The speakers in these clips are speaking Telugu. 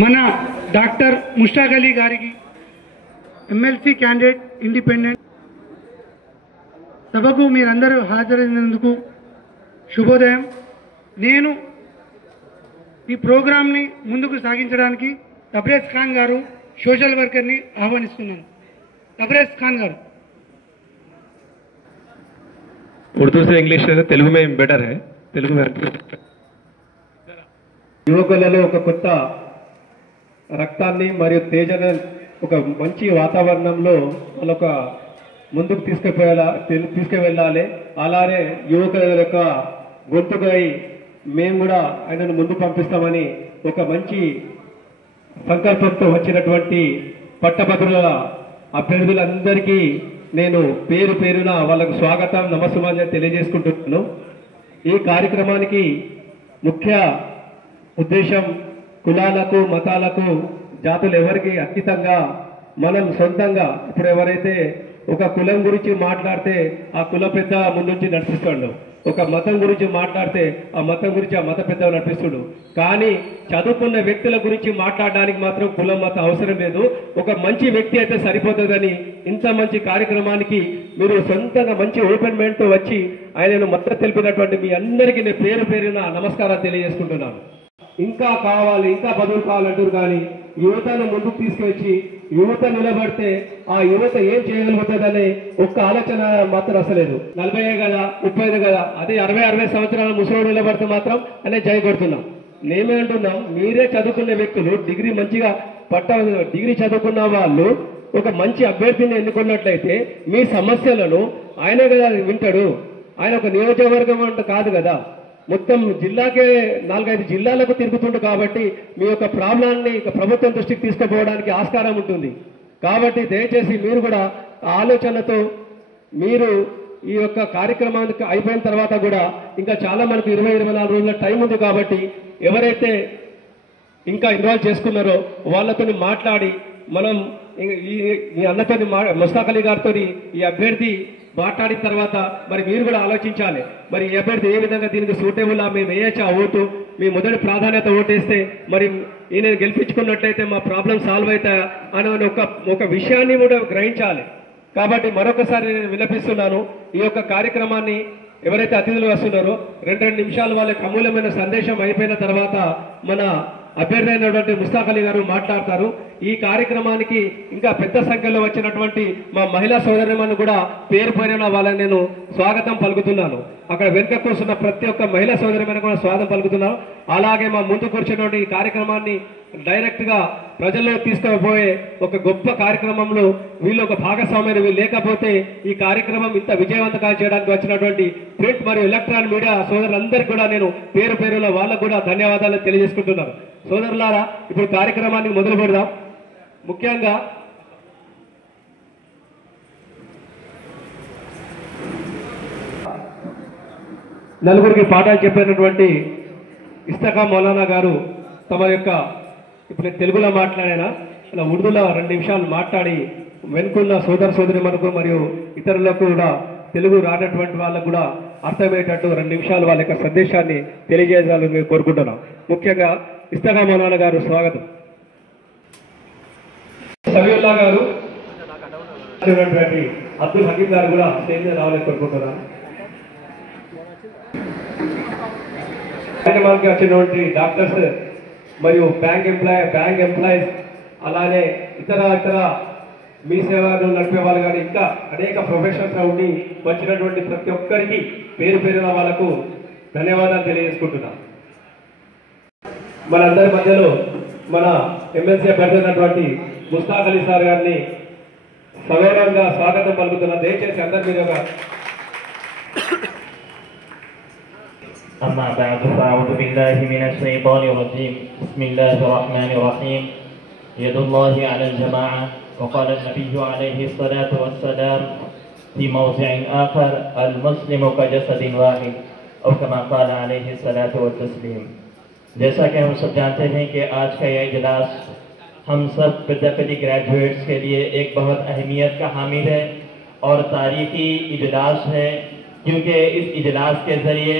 మన డాక్టర్ ముష్తాక్ అలీ గారికి ఎమ్మెల్సీ క్యాండిడేట్ ఇండిపెండెంట్ సభకు మీరందరూ హాజరైనందుకు శుభోదయం. నేను ఈ ప్రోగ్రాంని ముందుకు సాగించడానికి తబ్రేజ్ ఖాన్ గారు సోషల్ వర్కర్ని ఆహ్వానిస్తున్నాను. తబ్రేజ్ ఖాన్ గారు. उर्दू से इंग्लिश से तेलुगु में बेटर है. तेलुगु में యువకులలో ఒక కొత్త రక్తాన్ని మరియు తేజను ఒక మంచి వాతావరణంలో వాళ్ళొక ముందుకు తీసుకువెళ్ళాలి. అలానే యువకుల యొక్క గొంతుకై మేము కూడా ఆయనను ముందుకు పంపిస్తామని ఒక మంచి సంకల్పంతో వచ్చినటువంటి పట్టభద్రుల అభ్యర్థులందరికీ నేను పేరు పేరున వాళ్ళకు స్వాగతం నమస్సుమాంజలి తెలియజేసుకుంటున్నాను. ఈ కార్యక్రమానికి ముఖ్య ఉద్దేశం కులాలకు మతాలకు జాతులు ఎవరికి అతీతంగా మనం సొంతంగా ఇప్పుడు ఎవరైతే ఒక కులం గురించి మాట్లాడితే ఆ కుల పెద్ద ముందుంచి నడిపిస్తాడు, ఒక మతం గురించి మాట్లాడితే ఆ మతం గురించి ఆ మత పెద్ద నడిపిస్తుడు. కానీ చదువుకున్న వ్యక్తుల గురించి మాట్లాడడానికి మాత్రం కులం మతం అవసరం లేదు. ఒక మంచి వ్యక్తి అయితే సరిపోతుందని ఇంత మంచి కార్యక్రమానికి మీరు సొంతంగా మంచి ఓపెన్ మైండ్తో వచ్చి ఆయనను మద్దతు తెలిపినటువంటి మీ అందరికీ నేను పేరు పేరున నమస్కారాలు తెలియజేసుకుంటున్నాను. ఇంకా కావాలి, ఇంకా పదవులు కావాలంటారు, కానీ యువతను ముందుకు తీసుకొచ్చి యువత నిలబడితే ఆ యువత ఏం చేయగలుగుతుందనే ఒక్క ఆలోచన మాత్రం అసలేదు. 40 కదా 35 కదా, అదే 60 సంవత్సరాల ముసలోడు నిలబడితే మాత్రం అనే జై కొడుతున్నాం. మేమేమంటున్నాం, మీరే చదువుకునే వ్యక్తులు డిగ్రీ చదువుకున్న వాళ్ళు ఒక మంచి అభ్యర్థిని ఎన్నుకున్నట్లయితే మీ సమస్యలను ఆయనే కదా వింటాడు. ఆయన ఒక నియోజకవర్గం అంటే కాదు కదా, మొత్తం జిల్లాకే 4-5 జిల్లాలకు తిరుగుతుండు. కాబట్టి మీ యొక్క ప్రాబ్లాన్ని ప్రభుత్వం దృష్టికి తీసుకుపోవడానికి ఆస్కారం ఉంటుంది. కాబట్టి దయచేసి మీరు కూడా ఆలోచనతో మీరు ఈ యొక్క కార్యక్రమానికి అయిపోయిన తర్వాత కూడా ఇంకా చాలా మనకు 20-24 రోజుల టైం ఉంది. కాబట్టి ఎవరైతే ఇంకా ఇన్వాల్వ్ చేసుకున్నారో వాళ్ళతో మాట్లాడి మనం ఈ అన్నతో ముస్తాక్ అలీ గారితో ఈ అభ్యర్థి మాట్లాడిన తర్వాత మరి మీరు కూడా ఆలోచించాలి, మరి ఈ అభ్యర్థి ఏ విధంగా దీనికి సూటబుల్లా మేము వేయచ్చా ఓటు, మీ మొదటి ప్రాధాన్యత ఓటేస్తే మరి ఈయన గెలిపించుకున్నట్లయితే మా ప్రాబ్లం సాల్వ్ అవుతాయా అని ఒక విషయాన్ని కూడా గ్రహించాలి. కాబట్టి మరొకసారి నేను విన్నపిస్తున్నాను, ఈ యొక్క కార్యక్రమాన్ని ఎవరైతే అతిథులు వస్తున్నారో 2 నిమిషాలు వాళ్ళకి అమూల్యమైన సందేశం అయిపోయిన తర్వాత మన అభ్యర్థి అయినటువంటి ముస్తాక్ అలీ గారు మాట్లాడతారు. ఈ కార్యక్రమానికి ఇంకా పెద్ద సంఖ్యలో వచ్చినటువంటి మా మహిళా సోదరులను కూడా పేరు పేరున వాళ్ళని నేను స్వాగతం పలుకుతున్నాను. అక్కడ వెనుక కూర్చున్న ప్రతి ఒక్క మహిళా సోదరులను కూడా స్వాగతం పలుకుతున్నాను. అలాగే మా ముందు కూర్చున్నటువంటి ఈ కార్యక్రమాన్ని డైరెక్ట్గా ప్రజల్లో తీసుకుపోయే ఒక గొప్ప కార్యక్రమంలో వీళ్ళు ఒక భాగస్వామ్యం లేకపోతే ఈ కార్యక్రమం ఇంత విజయవంతంగా చేయడానికి వచ్చినటువంటి ప్రింట్ మరియు ఎలక్ట్రానిక్ మీడియా సోదరులందరికీ కూడా నేను పేరు పేరులో వాళ్ళకు కూడా ధన్యవాదాలు తెలియజేసుకుంటున్నాను. సోదరులారా, ఇప్పుడు కార్యక్రమాన్ని మొదలు పెడదాం. ముఖ్యంగా నలుగురికి పాఠాలు చెప్పినటువంటి ఇస్తకా మౌలానా గారు తమ యొక్క ఇప్పుడు నేను తెలుగులో మాట్లాడినా ఇలా ఉర్దూలో 2 నిమిషాలు మాట్లాడి వెనుకున్న సోదరి మనకు మరియు ఇతరులకు కూడా తెలుగు రానటువంటి వాళ్ళకు కూడా అర్థమయ్యేటట్టు 2 నిమిషాలు వాళ్ళ యొక్క సందేశాన్ని తెలియజేయాలని మేము కోరుకుంటున్నాం. ముఖ్యంగా ఇస్తకా మౌలానా గారు స్వాగతం. సబీవుల్లా గారు, అబ్దుల్ హకీం గారు కూడా స్టేజ్ మీద రావాలని కోరుకుంటున్నాను. కార్యక్రమానికి వచ్చినటువంటి డాక్టర్స్ మరియు బ్యాంక్ ఎంప్లాయీస్ అలానే ఇతర మీ సేవలు నడిపే వాళ్ళు కానీ ఇంకా అనేక ప్రొఫెషన్స్ ఉండి వచ్చినటువంటి ప్రతి ఒక్కరికి పేరు పేరున వాళ్ళకు ధన్యవాదాలు తెలియజేసుకుంటున్నాం. మనందరి మధ్యలో మన ఎమ్మెల్సీ అభ్యర్థి అయినటువంటి ముస్తాక్ అలీ సార్ గారిని సగౌరవంగా స్వాగతం పలుకుతున్నా. దయచేసి అందరి మీద ఒక أما بعد فأعوذ بالله من الشيطان الرجيم بسم الله الرحمن الرحيم يد الله على الجماعة وقال النبي عليه الصلاة والسلام في موضع آخر المسلم كجسد واحد أو كما قال عليه الصلاة والتسليم. जैसा कि हम सब जानते हैं कि आज का यह इजलास हम सब पेदागोजी ग्रेजुएट्स के लिए एक बहुत अहमियत का हामिल है और तारीखी इजलास है, क्योंकि इस इजलास के ज़रिए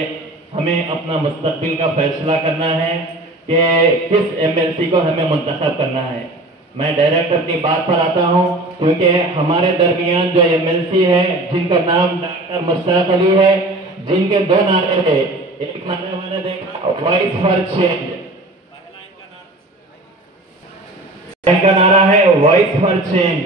हमें अपना मुस्तकबिल का फैसला करना है कि किस एमएलसी को हमें मुंतखब करना है। मैं डायरेक्टर की बात पर आता हूं, क्योंकि हमारे दरमियान जो एमएलसी है जिनका नाम डॉक्टर मुश्ताक अली है, जिनके दो नारे हैं। एक नारे मैंने देखा वॉइस फॉर चेंज, इनका नारा है वॉइस फॉर चेंज।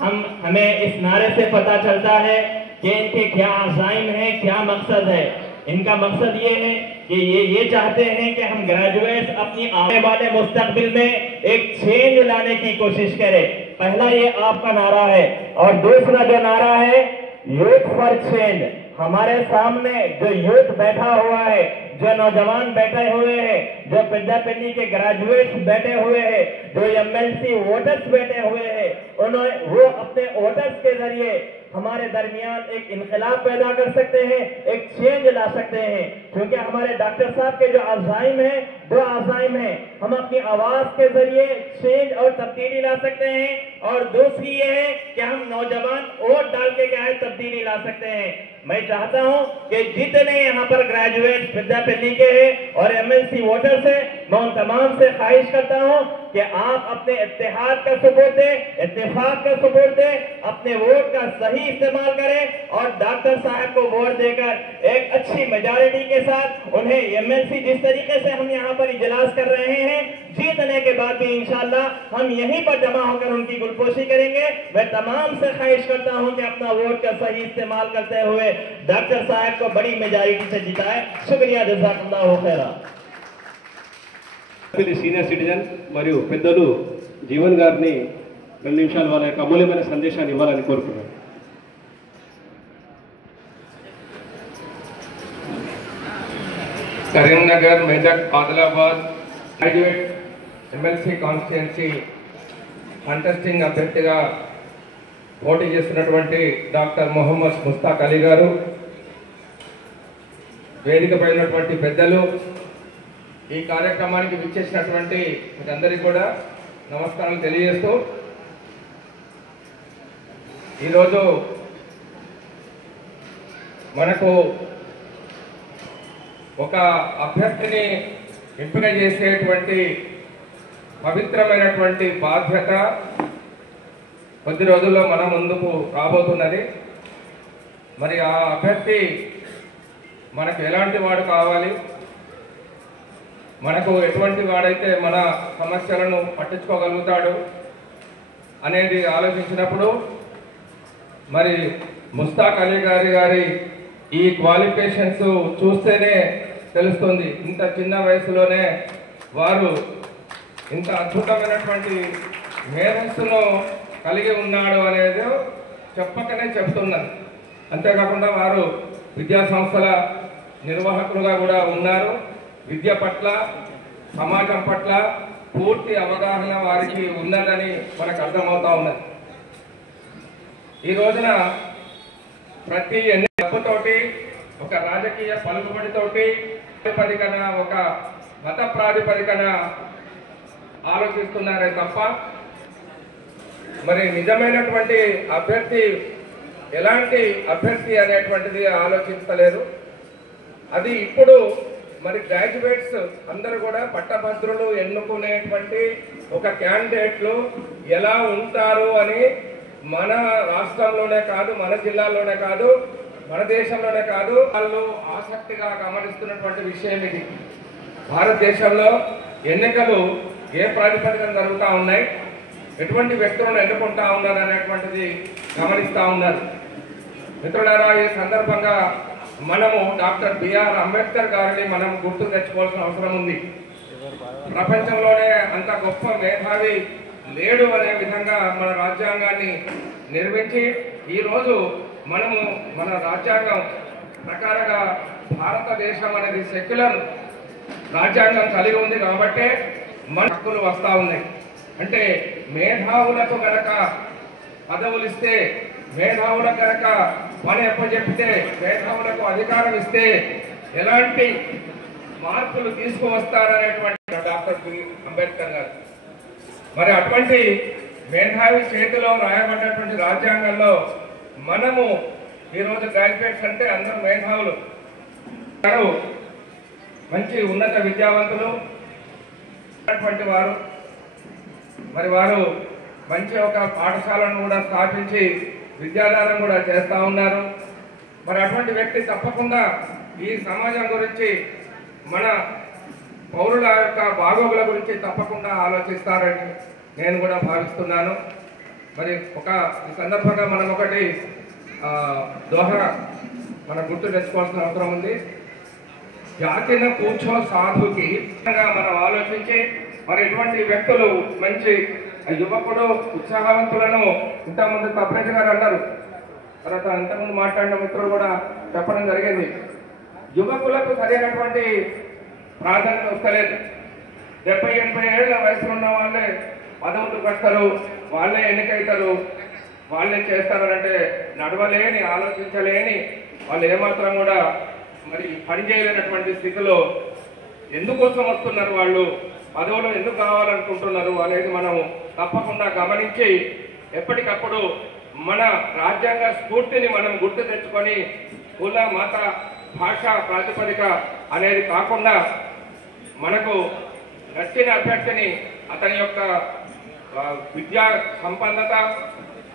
हमें इस नारे से पता चलता है कि इनके क्या अज़ाइम है, क्या मकसद है। इनका मकसद ये है कि ये चाहते हैं कि हम ग्रेजुएट्स अपनी आने वाले मुस्तकबिल में एक चेंज लाने की कोशिश करें। पहला ये आपका नारा है, और दूसरा जो नारा है यूथ फॉर चेंज। हमारे सामने जो यूथ बैठा हुआ है, जो नौजवान बैठे हुए हैं, जो पेद्दापल्ली के ग्रेजुएट्स बैठे हुए हैं, जो एमएलसी वोटर्स बैठे हुए हैं, वो अपने वोटर्स के जरिए हमारे दरमियान एक इनकलाब पैदा कर सकते हैं, एक चेंज ला सकते हैं। क्योंकि हमारे डॉक्टर साहब के जो अज़ाइम है, दो अज़ाइम है, हम अपनी आवाज के जरिए चेंज और तब्दीली ला सकते हैं, और दूसरी ये है कि हम नौजवान वोट डाल के क्या है तब्दीली ला सकते हैं। मैं चाहता हूं कि जितने यहाँ पर ग्रेजुएट पेद्दापल्ली के हैं और एमएलसी वोटर्स हैं, मैं उन तमाम से ख्वाहिश करता हूं कि आप अपने इत्तेहाद का सबूत दें, इत्तेफाक का सबूत दें, अपने वोट का सही इस्तेमाल करें, और डॉक्टर साहब को वोट देकर एक अच्छी मेजॉरिटी के साथ उन्हें एमएलसी जिस तरीके से हम यहाँ पर इजलास कर रहे हैं, जीतने के बाद भी इंशाअल्लाह हम यहीं पर जमा होकर उनकी गुलपोशी करेंगे। मैं तमाम से ख्वाहिश करता हूं कि अपना वोट का सही इस्तेमाल करते हुए डॉक्टर साहब को बड़ी मेजॉरिटी से जिताए। शुक्रिया, जज़ाकल्लाहु खैरा। సీనియర్ సిటిజన్ మరియు పెద్దలు జీవన్ గారిని 2 నిమిషాలు వాళ్ళ యొక్క అమూల్యమైన సందేశాన్ని ఇవ్వాలని కోరుకున్నాను. Karimnagar, Medak, Adilabad graduate MLC constituency contesting అభ్యర్థిగా పోటీ చేస్తున్నటువంటి డాక్టర్ మొహమ్మద్ ముస్తాక్ అలీ గారు, వేదికపై ఉన్నటువంటి పెద్దలు, ఈ కార్యక్రమానికి విచ్చేసినటువంటి మీరందరికీ కూడా నమస్కారాలు తెలియజేస్తూ, ఈరోజు మనకు ఒక అభ్యర్థిని ఎంపిక చేసేటువంటి పవిత్రమైనటువంటి బాధ్యత కొద్ది రోజుల్లో మన ముందుకు రాబోతున్నది. మరి ఆ అభ్యర్థి మనకు ఎలాంటి వాడు కావాలి, మనకు ఎటువంటి వాడైతే మన సమస్యలను పట్టించుకోగలుగుతాడు అనేది ఆలోచించినప్పుడు మరి ముస్తాక్ అలీ గారి ఈ క్వాలిఫికేషన్స్ చూస్తేనే తెలుస్తుంది. ఇంత చిన్న వయసులోనే వారు ఇంత అద్భుతమైనటువంటి మేధస్సును కలిగి ఉన్నాడు అనేది చెప్పకనే చెప్తున్నారు. అంతేకాకుండా వారు విద్యా సంస్థల నిర్వాహకులుగా కూడా ఉన్నారు. విద్య పట్ల, సమాజం పట్ల పూర్తి అవగాహన వారికి ఉన్నదని మనకు అర్థమవుతా ఉన్నది. ఈ రోజున ప్రతి ఎన్నికతోటి, ఒక రాజకీయ పలుకుబడితోటి ప్రాతిపదికన, ఒక మత ప్రాతిపదికన ఆలోచిస్తున్నారే తప్ప మరి నిజమైనటువంటి అభ్యర్థి ఎలాంటి అభ్యర్థి అనేటువంటిది ఆలోచించలేరు. అది ఇప్పుడు మరి గ్రాడ్యుయేట్స్ అందరూ కూడా పట్టభద్రులు ఎన్నుకునేటువంటి ఒక క్యాండిడేట్లు ఎలా ఉంటారు అని మన రాష్ట్రంలోనే కాదు, మన జిల్లాలోనే కాదు, మన దేశంలోనే కాదు, వాళ్ళు ఆసక్తిగా గమనిస్తున్నటువంటి విషయం ఇది. భారతదేశంలో ఎన్నికలు ఏ ప్రాతిపదికన జరుగుతూ ఉన్నాయి, ఎటువంటి వ్యక్తులను ఎన్నుకుంటా ఉన్నారు అనేటువంటిది గమనిస్తూ ఉన్నారు. మిత్రులారా, ఈ సందర్భంగా మనము డాక్టర్ బిఆర్ అంబేద్కర్ గారిని మనం గుర్తు తెచ్చుకోవాల్సిన అవసరం ఉంది. ప్రపంచంలోనే అంత గొప్ప మేధావి లేడు అనే విధంగా మన రాజ్యాంగాన్ని నిర్మించి, ఈరోజు మనము మన రాజ్యాంగం ప్రకారంగా భారతదేశం అనేది సెక్యులర్ రాజ్యాంగం కలిగి ఉంది కాబట్టి మన హక్కులు వస్తూ ఉన్నాయి. అంటే మేధావులకు గనక పదవులు ఇస్తే, మేధావులకు గనక పని అప్పచెప్తే, మేధావులకు అధికారం ఇస్తే ఎలాంటి మార్పులు తీసుకువస్తారనేటువంటి డాక్టర్ అంబేద్కర్ గారు. మరి అటువంటి మేధావి చేతిలో రాయబడినటువంటి రాజ్యాంగంలో మనము ఈరోజు గ్రాడ్యుయేట్స్ అంటే అందరూ మేధావులు, మంచి ఉన్నత విద్యావంతులు, వారు మరి వారు మంచి ఒక పాఠశాలను కూడా స్థాపించి విద్యాదానం కూడా చేస్తూ ఉన్నారు. మరి అటువంటి వ్యక్తి తప్పకుండా ఈ సమాజం గురించి మన పౌరుల యొక్క బాగోగుల గురించి తప్పకుండా ఆలోచిస్తారని నేను కూడా భావిస్తున్నాను. మరి ఈ సందర్భంగా మనం ఒకటి దోహా మనం గుర్తు తెచ్చుకోవాల్సిన అవసరం ఉంది. జాతిన కూర్చో సాధుకి మనం ఆలోచించి మరి ఇటువంటి వ్యక్తులు మంచి యువకుడు ఉత్సాహవంతులను ఇంతకుముందు తప్పరేజ్ గారు అన్నారు, తర్వాత ఇంతకుముందు మాట్లాడిన మిత్రులు కూడా చెప్పడం జరిగింది. యువకులకు సరైనటువంటి ప్రాధాన్యత వస్తలేదు. 70-80 ఏళ్ల వయసులో ఉన్న వాళ్ళే పదవులకు వస్తారు, వాళ్ళే ఎన్నికైతారు, వాళ్ళే చేస్తారంటే నడవలేని ఆలోచించలేని వాళ్ళు ఏమాత్రం కూడా మరి పని చేయలేనటువంటి స్థితిలో ఎందుకోసం వస్తున్నారు, వాళ్ళు పదవులు ఎందుకు కావాలనుకుంటున్నారు అనేది మనం తప్పకుండా గమనించి ఎప్పటికప్పుడు మన రాజ్యాంగ స్ఫూర్తిని మనం గుర్తు తెచ్చుకొని కుల మత భాష ప్రాతిపదిక అనేది కాకుండా మనకు నచ్చిన అభ్యర్థిని అతని యొక్క విద్యా సంపన్నత,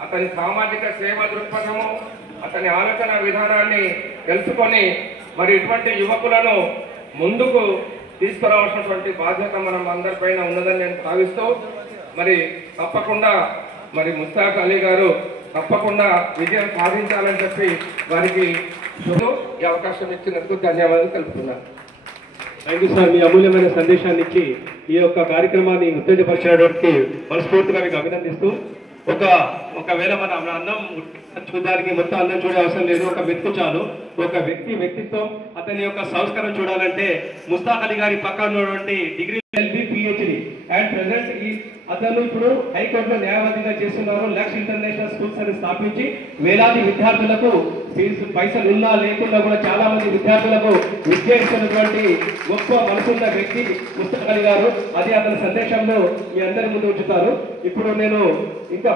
అతని సామాజిక సేవ దృక్పథము, అతని ఆలోచన విధానాన్ని తెలుసుకొని మరి ఇటువంటి యువకులను ముందుకు తీసుకురావాల్సినటువంటి బాధ్యత మనం అందరిపైన ఉన్నదని నేను భావిస్తూ మరి తప్పకుండా మరి ముస్తాక్ అలీ గారు తప్పకుండా విజయం సాధించాలని చెప్పి వారికి ఈ అవకాశం ఇచ్చినందుకు ధన్యవాదాలు తెలుపుతున్నాను. Thank you sir. మీ అమూల్యమైన సందేశాన్ని ఇచ్చి ఈ యొక్క కార్యక్రమాన్ని ఉత్తేజపరిచినటువంటి మనస్ఫూర్తిగా మీకు అభినందిస్తూ ఒకవేళ మన అన్నం చూడడానికి మొత్తం అన్నం చూడే అవసరం లేదు, ఒక మెతుకు చాలు. ఒక వ్యక్తిత్వం అతని యొక్క సంస్కారం చూడాలంటే ముస్తాక్ అలీ గారి పక్కన ఉన్నటువంటి డిగ్రీ PhD అండ్ ప్రెసెంట్ అతను ఇప్పుడు హైకోర్టులో న్యాయవాదిగా చేస్తున్నారు. లక్ష్ ఇంటర్నేషనల్ స్కూల్స్ అని స్థాపించి వేలాది విద్యార్థులకు ఫీజు పైసలు ఉన్నా లేకుండా కూడా చాలా మంది విద్యార్థులకు విద్య ఇస్తున్నటువంటి గొప్ప మనసున్న వ్యక్తి ముస్తాక్ అలీ గారు. అది అతని సందేశంలో మీ అందరి ముందు ఉంచుతారు. ఇప్పుడు నేను ఇంకా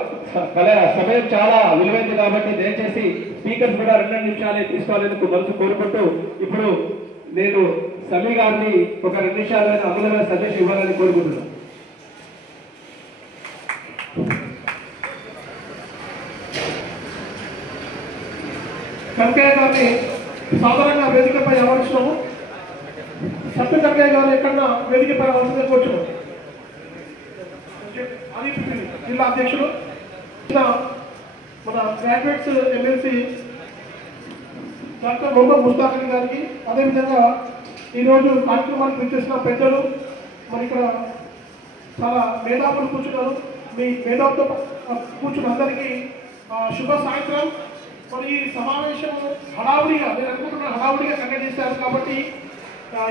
సమయం చాలా విలువైంది కాబట్టి దయచేసి స్పీకర్స్ కూడా 2 నిమిషాలే తీసుకోవాలని మనసు కోరుకుంటూ ఇప్పుడు నేను సమీ గారిని ఒక 2 నిమిషాలైన అమూల్యమైన సందేశం ఇవ్వాలని కోరుకుంటున్నాను. వెంకయ్య గారిని సాధారణంగా వేదికపై ఆహ్వానిస్తున్నాము. సత్య వెంకయ్య గారు ఎక్కడన్నా వేదికపై అవసరం కూర్చున్నాం. జిల్లా అధ్యక్షులు మన graduates MLC doctor Mohammed Mushtaq Ali గారికి, అదేవిధంగా ఈరోజు కార్యక్రమానికి విచ్చేసిన పెద్దలు, మరి ఇక్కడ చాలా మేధావులు కూర్చున్నారు. మీ మేధావులతో కూర్చున్న అందరికీ శుభ సాయంత్రం. మరి ఈ సమావేశం హడావుడిగా నేను అనుకుంటున్నా హడావుడిగా కండక్ట్ చేశారు కాబట్టి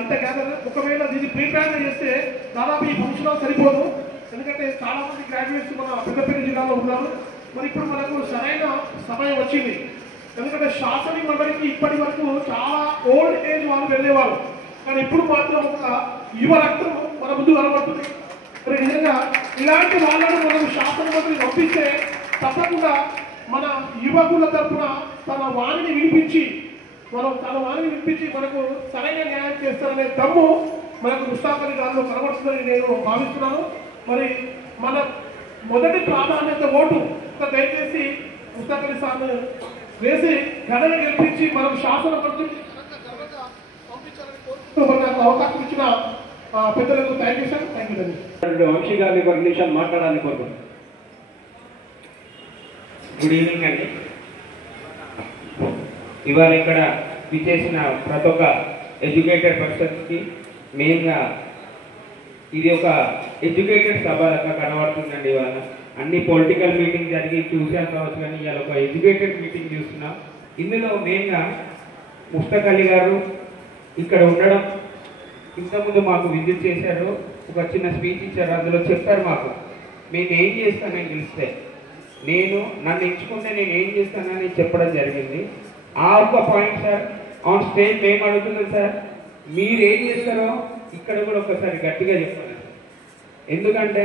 ఇంత గ్యాదర్. ఒకవేళ దీన్ని ప్రీప్లాన్గా చేస్తే దాదాపు ఈ ఫంక్షన్ హాల్ సరిపోదు, ఎందుకంటే చాలా మంది గ్రాడ్యుయేట్స్ మన పెద్దపల్లి జిల్లాలో ఉన్నారు. మరి ఇప్పుడు మనకు సరైన సమయం వచ్చింది, ఎందుకంటే శాసన మండలికి ఇప్పటి వరకు చాలా ఓల్డ్ ఏజ్ వాళ్ళు వెళ్ళేవారు, కానీ ఇప్పుడు మాత్రం ఒక యువ రక్తం మన ముందు కనబడుతుంది. మరి నిజంగా ఇలాంటి వాళ్ళను మనం శాసన మండలిని పంపిస్తే తప్పకుండా మన యువకుల తరఫున తన వాణిని వినిపించి మనకు సరైన న్యాయం చేస్తారనే దమ్ము మనకు ముస్తాక్ అలీ గారిలో కనబడుతుందని నేను భావిస్తున్నాను. మరి మన మొదటి ప్రాధాన్యత ఓటు దయచేసి ముస్తాక్ అలీ సార్ను వేసి ఘనన గెలిపించి మనం శాసన మండలికి పంపించాలని అవకాశం ఇచ్చిన పెద్దలకు thank you sir. Thank you. Vamsi గారిని 2 నిమిషాలు మాట్లాడాలని కోరుకుంటున్నాను. గుడ్ ఈవినింగ్ అండి. ఇవాళ ఇక్కడ విచ్చేసిన ప్రతి ఒక్క ఎడ్యుకేటెడ్ పర్సన్స్కి మెయిన్గా ఇది ఒక ఎడ్యుకేటెడ్ సభ లాగా కనబడుతుందండి. ఇవాళ అన్ని పొలిటికల్ మీటింగ్ జరిగి చూసాను కావచ్చు, కానీ ఇవాళ ఒక ఎడ్యుకేటెడ్ మీటింగ్ చూస్తున్నాం. ఇందులో మెయిన్గా ముస్తాక్ అలీ గారు ఇక్కడ ఉండడం, ఇంతకుముందు మాకు విజిట్ చేశారు, ఒక చిన్న స్పీచ్ ఇచ్చారు. అందులో చెప్పారు మాకు మేము ఏం చేస్తానని గెలిస్తే, నన్ను ఎంచుకుంటే నేను ఏం చేస్తానని చెప్పడం జరిగింది. ఆ ఒక్క పాయింట్ సార్ ఆన్ స్టేజ్ మేము అడుగుతున్నాం సార్, మీరు ఏం చేస్తారో ఇక్కడ కూడా ఒకసారి గట్టిగా చెప్పాలి. ఎందుకంటే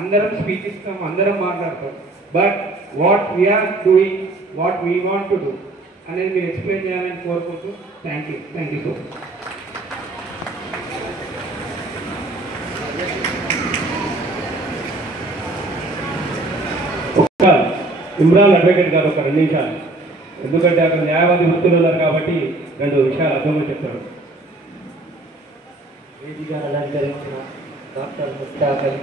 అందరం స్పీచ్ ఇస్తాం, అందరం మాట్లాడతాం, but what we are doing, what we want to do అనేది మీరు ఎక్స్ప్లెయిన్ చేయాలని కోరుకుంటూ thank you so much. Imran advocate గారు ఒక 2 నిమిషాలు, ఎందుకంటే అక్కడ న్యాయవాది వృత్తులు ఉన్నారు కాబట్టి 2 విషయాలు అర్థంగా చెప్తారు. వేదిక అలంకరించిన డాక్టర్ ముస్తాక్ అలీ,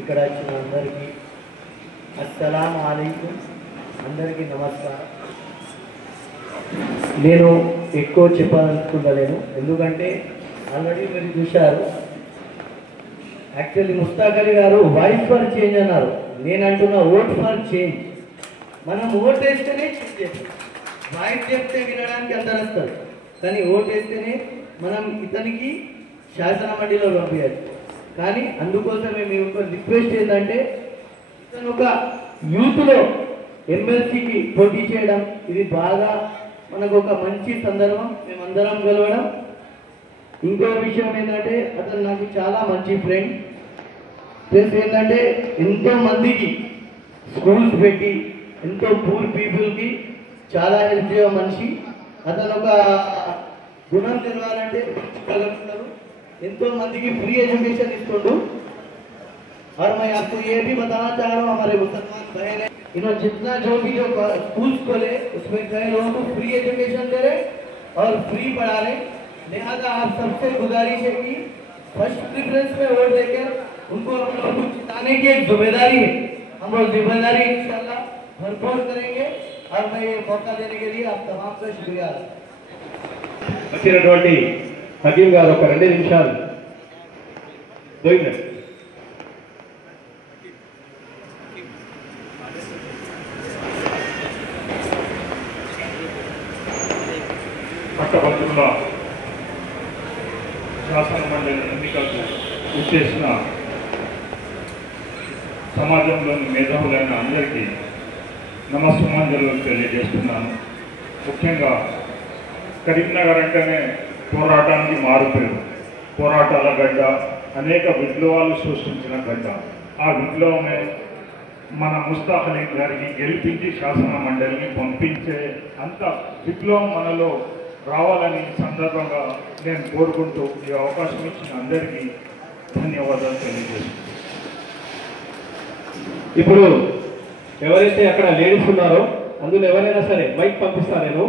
ఇక్కడ వచ్చిన అందరికీ అస్సలాము అలైకుం, అందరికీ నమస్కారం. నేను ఎక్కువ చెప్పాలనుకుంటలేను, ఎందుకంటే ఆల్రెడీ మీరు చూశారు. యాక్చువల్లీ ముస్తాక్ అలీ గారు వాయిస్ ఫర్ చేంజ్ అన్నారు, నేను అంటున్నా ఓట్ ఫర్ చేంజ్. మనం ఓట్ వేస్తేనే చేంజ్ చేస్తాం. వాయిస్ చెప్తే వినడానికి అందరు వస్తారు, కానీ ఓట్ వేస్తేనే మనం ఇతనికి శాసన మండలిలో పంపించాలి. కానీ అందుకోసమే మేము రిక్వెస్ట్ ఏంటంటే, ఇతను ఒక యూత్లో ఎమ్మెల్సీకి పోటీ చేయడం ఇది బాగా మనకు ఒక మంచి సందర్భం, మేమందరం కలవడం. ఇంకో విషయం ఏంటంటే, అతను నాకు చాలా మంచి ఫ్రెండ్. ప్లస్ ఏంటంటే ఎంతో మందికి స్కూల్స్ పెట్టి ఎంతో పూర్ పీపుల్కి చాలా హెల్ప్ చేయ మనిషి. అతను ఒక గుణం తెలవాలంటే కలుగుతారు, ఎంతో మందికి फ्री एजुकेशन इस्तुंडू. और मैं आपको ये भी बताना चाह रहा हूँ, हमारे मुसलमान बहन है, इन्होंने जितना जो भी जो स्कूल्स खोले उसमें कई लोगों को फ्री एजुकेशन दे रहे और फ्री पढ़ा रहे. लिहाजा आप सबसे गुजारिश है कि फर्स्ट प्रेफरेंस में वोट देकर उनको हम लोग को जिताने की एक जिम्मेदारी है. हम लोग जिम्मेदारी इंशाल्लाह भरपूर करेंगे. और मैं ये मौका देने के लिए आप तमाम का शुक्रिया. వచ్చినటువంటి హకీం గారు ఒక 2 నిమిషాలు. పట్టభద్రుల శాసన మండలి ఎన్నికలకు ఉద్దేశించిన సమాజంలోని మేధావులైన అందరికీ నమస్సుమాంజలు తెలియజేస్తున్నాను. ముఖ్యంగా కరీంనగర్ అంటేనే పోరాటానికి మారుపేరు, పోరాటాల గడ్డ, అనేక విప్లవాలు సృష్టించిన గడ్డ. ఆ విప్లవమే మన ముస్తాక్ అలీ గారికి గెలిపించి శాసన మండలిని పంపించే అంత విప్లవం మనలో రావాలని సందర్భంగా నేను కోరుకుంటూ ఈ అవకాశం ఇచ్చిన అందరికీ ధన్యవాదాలు తెలియజేస్తున్నాను. ఇప్పుడు ఎవరైతే అక్కడ లేడీస్ ఉన్నారో అందులో ఎవరైనా సరే మైక్ పంపిస్తా, నేను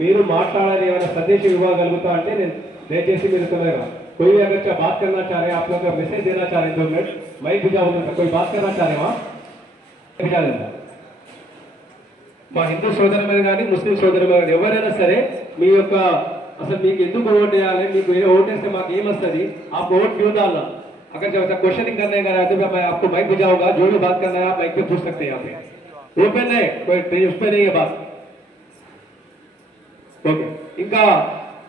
మీరు మాట్లాడాలి, ఏమైనా సందేశం ఇవ్వగలుగుతా అంటే నేను దయచేసి మీరు తొందరగా कोई भी अगर बात करना चाह रहे हैं, आप लोग का मैसेज देना चाह रहे हैं 2 मिनट माइक बुझा होता, कोई बात करना चाह रहे हैं वहाँ మా హిందూ సోదరులు కానీ ముస్లిం సోదరులు కానీ ఎవరైనా సరే మీ యొక్క అసలు మీకు ఎందుకు ఓట్ వేయాలి, మీకు ఏ ఓట్ వేస్తే మాకు ఏమొస్తుంది, आप वोट क्यों डालना. अगर जब क्वेश्चनिंग करने का है तो मैं आपको माइक बुझाऊंगा, जो भी बात करना है आप माइक पे पूछ सकते हैं. यहाँ पे ओपन है, कोई उस पर नहीं है बात. ఓకే, ఇంకా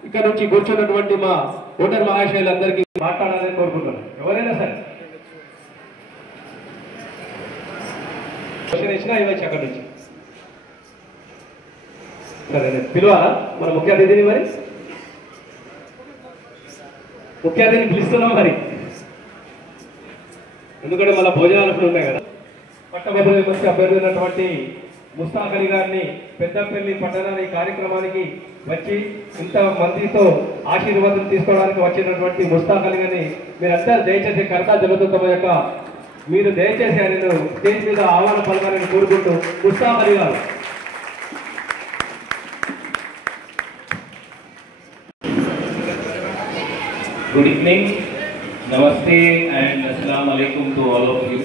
ఇక్కడ నుంచి కూర్చున్నటువంటి మా ఓటర్ మహాశయులందరికీ మాట్లాడాలని కోరుకుంటున్నాను. ఎవరైనా సరే క్వశ్చన్ ఇచ్చినా ఇవ్వచ్చు అక్కడ నుంచి. సరే పిలవాలా మన ముఖ్య అతిథిని, మరి ముఖ్య అతిథిని పిలుస్తున్నాం మరి, ఎందుకంటే మళ్ళీ భోజనాలు కూడా ఉన్నాయి కదా. పట్టభద్రుల మంచి అభ్యర్థి అయినటువంటి ముస్తాక్ అలీ గారిని పెద్దపల్లి పట్టణానికి కార్యక్రమానికి వచ్చి ఇంత మందితో ఆశీర్వాదం తీసుకోవడానికి వచ్చినటువంటి ముస్తాక్ అలీ గారిని మీరంతా దయచేసి కర్తా జరుగుతున్న యొక్క మీరు దయచేసి ఆయన స్టేజ్ మీద ఆహ్వాన పలకాలని కోరుకుంటూ ముస్తాక్ అలీ గారు. Good evening, Namaste and Assalamu alaikum to all of you.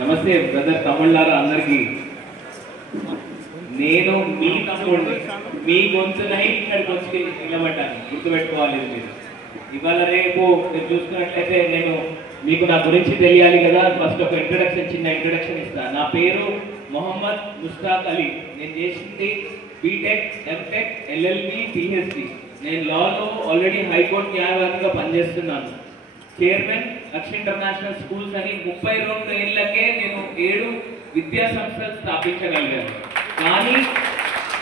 నమస్తే బ్రదర్ తమిళనాడు అందరికీ. నేను మీ తమ్ముడిని, మీ గొంతునై ఇక్కడికి వచ్చి నిలబడ్డాను, గుర్తుపెట్టుకోవాలి మీరు. ఇవాళ రేపు మీరు చూసుకున్నట్లయితే నేను మీకు నా గురించి తెలియాలి కదా. ఫస్ట్ ఒక చిన్న ఇంట్రొడక్షన్ ఇస్తాను. నా పేరు మొహమ్మద్ ముస్తాక్ అలీ. నేను చేసింది బీటెక్, ఎంటెక్, ఎల్ఎల్బి, పిహెచ్డి. నేను లాలో ఆల్రెడీ హైకోర్టు న్యాయవాదిగా పనిచేస్తున్నాను. చైర్మన్ లక్ష ఇంటర్నేషనల్ స్కూల్స్ అని 32 ఏళ్లకే నేను 7 విద్యా సంస్థలు స్థాపించగలిగాను. కానీ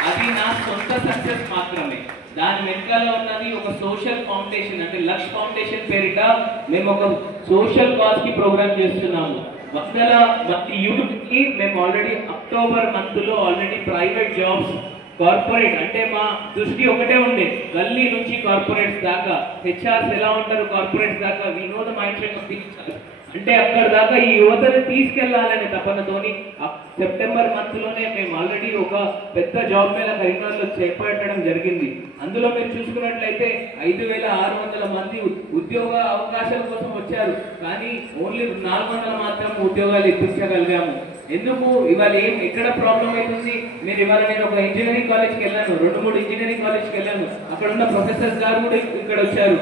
అది నా సొంత సక్సెస్ మాత్రమే. దాని వెనకాల ఉన్నది ఒక సోషల్ ఫౌండేషన్, అంటే లక్ష ఫౌండేషన్ పేరిట మేము ఒక సోషల్ కాజ్ కి ప్రోగ్రామ్ చేస్తున్నాము. 100 మంది యూత్ కి మేము ఆల్రెడీ అక్టోబర్ మంత్ లో ఆల్రెడీ ప్రైవేట్ జాబ్స్, కార్పొరేట్, అంటే మా దృష్టి ఒకటే ఉంది, గల్లీ నుంచి కార్పొరేట్స్ దాకా, హెచ్ఆర్స్ ఎలా ఉంటారు కార్పొరేట్స్ దాకా, we know the mind set of teachers. అంటే అక్కడ దాకా ఈ యువతను తీసుకెళ్లాలనే తపనతోని సెప్టెంబర్ మంత్ లోనే మేము ఆల్రెడీ ఒక పెద్ద జాబ్ మేళ కరీంనగర్లో చేపట్టడం జరిగింది. అందులో మీరు చూసుకున్నట్లయితే 5,600 మంది ఉద్యోగ అవకాశాల కోసం వచ్చారు. కానీ ఓన్లీ 400 మాత్రం ఉద్యోగాలు ఇప్పించగలిగాము. ఎందుకు ఇవాళ ఎక్కడ ప్రాబ్లం అవుతుంది? మీరు ఇవాళ నేను ఒక ఇంజనీరింగ్ కాలేజ్కి వెళ్ళాను, 2-3 ఇంజనీరింగ్ కాలేజ్కి వెళ్ళాను. అక్కడ ఉన్న ప్రొఫెసర్స్ గారు కూడా ఇక్కడ వచ్చారు.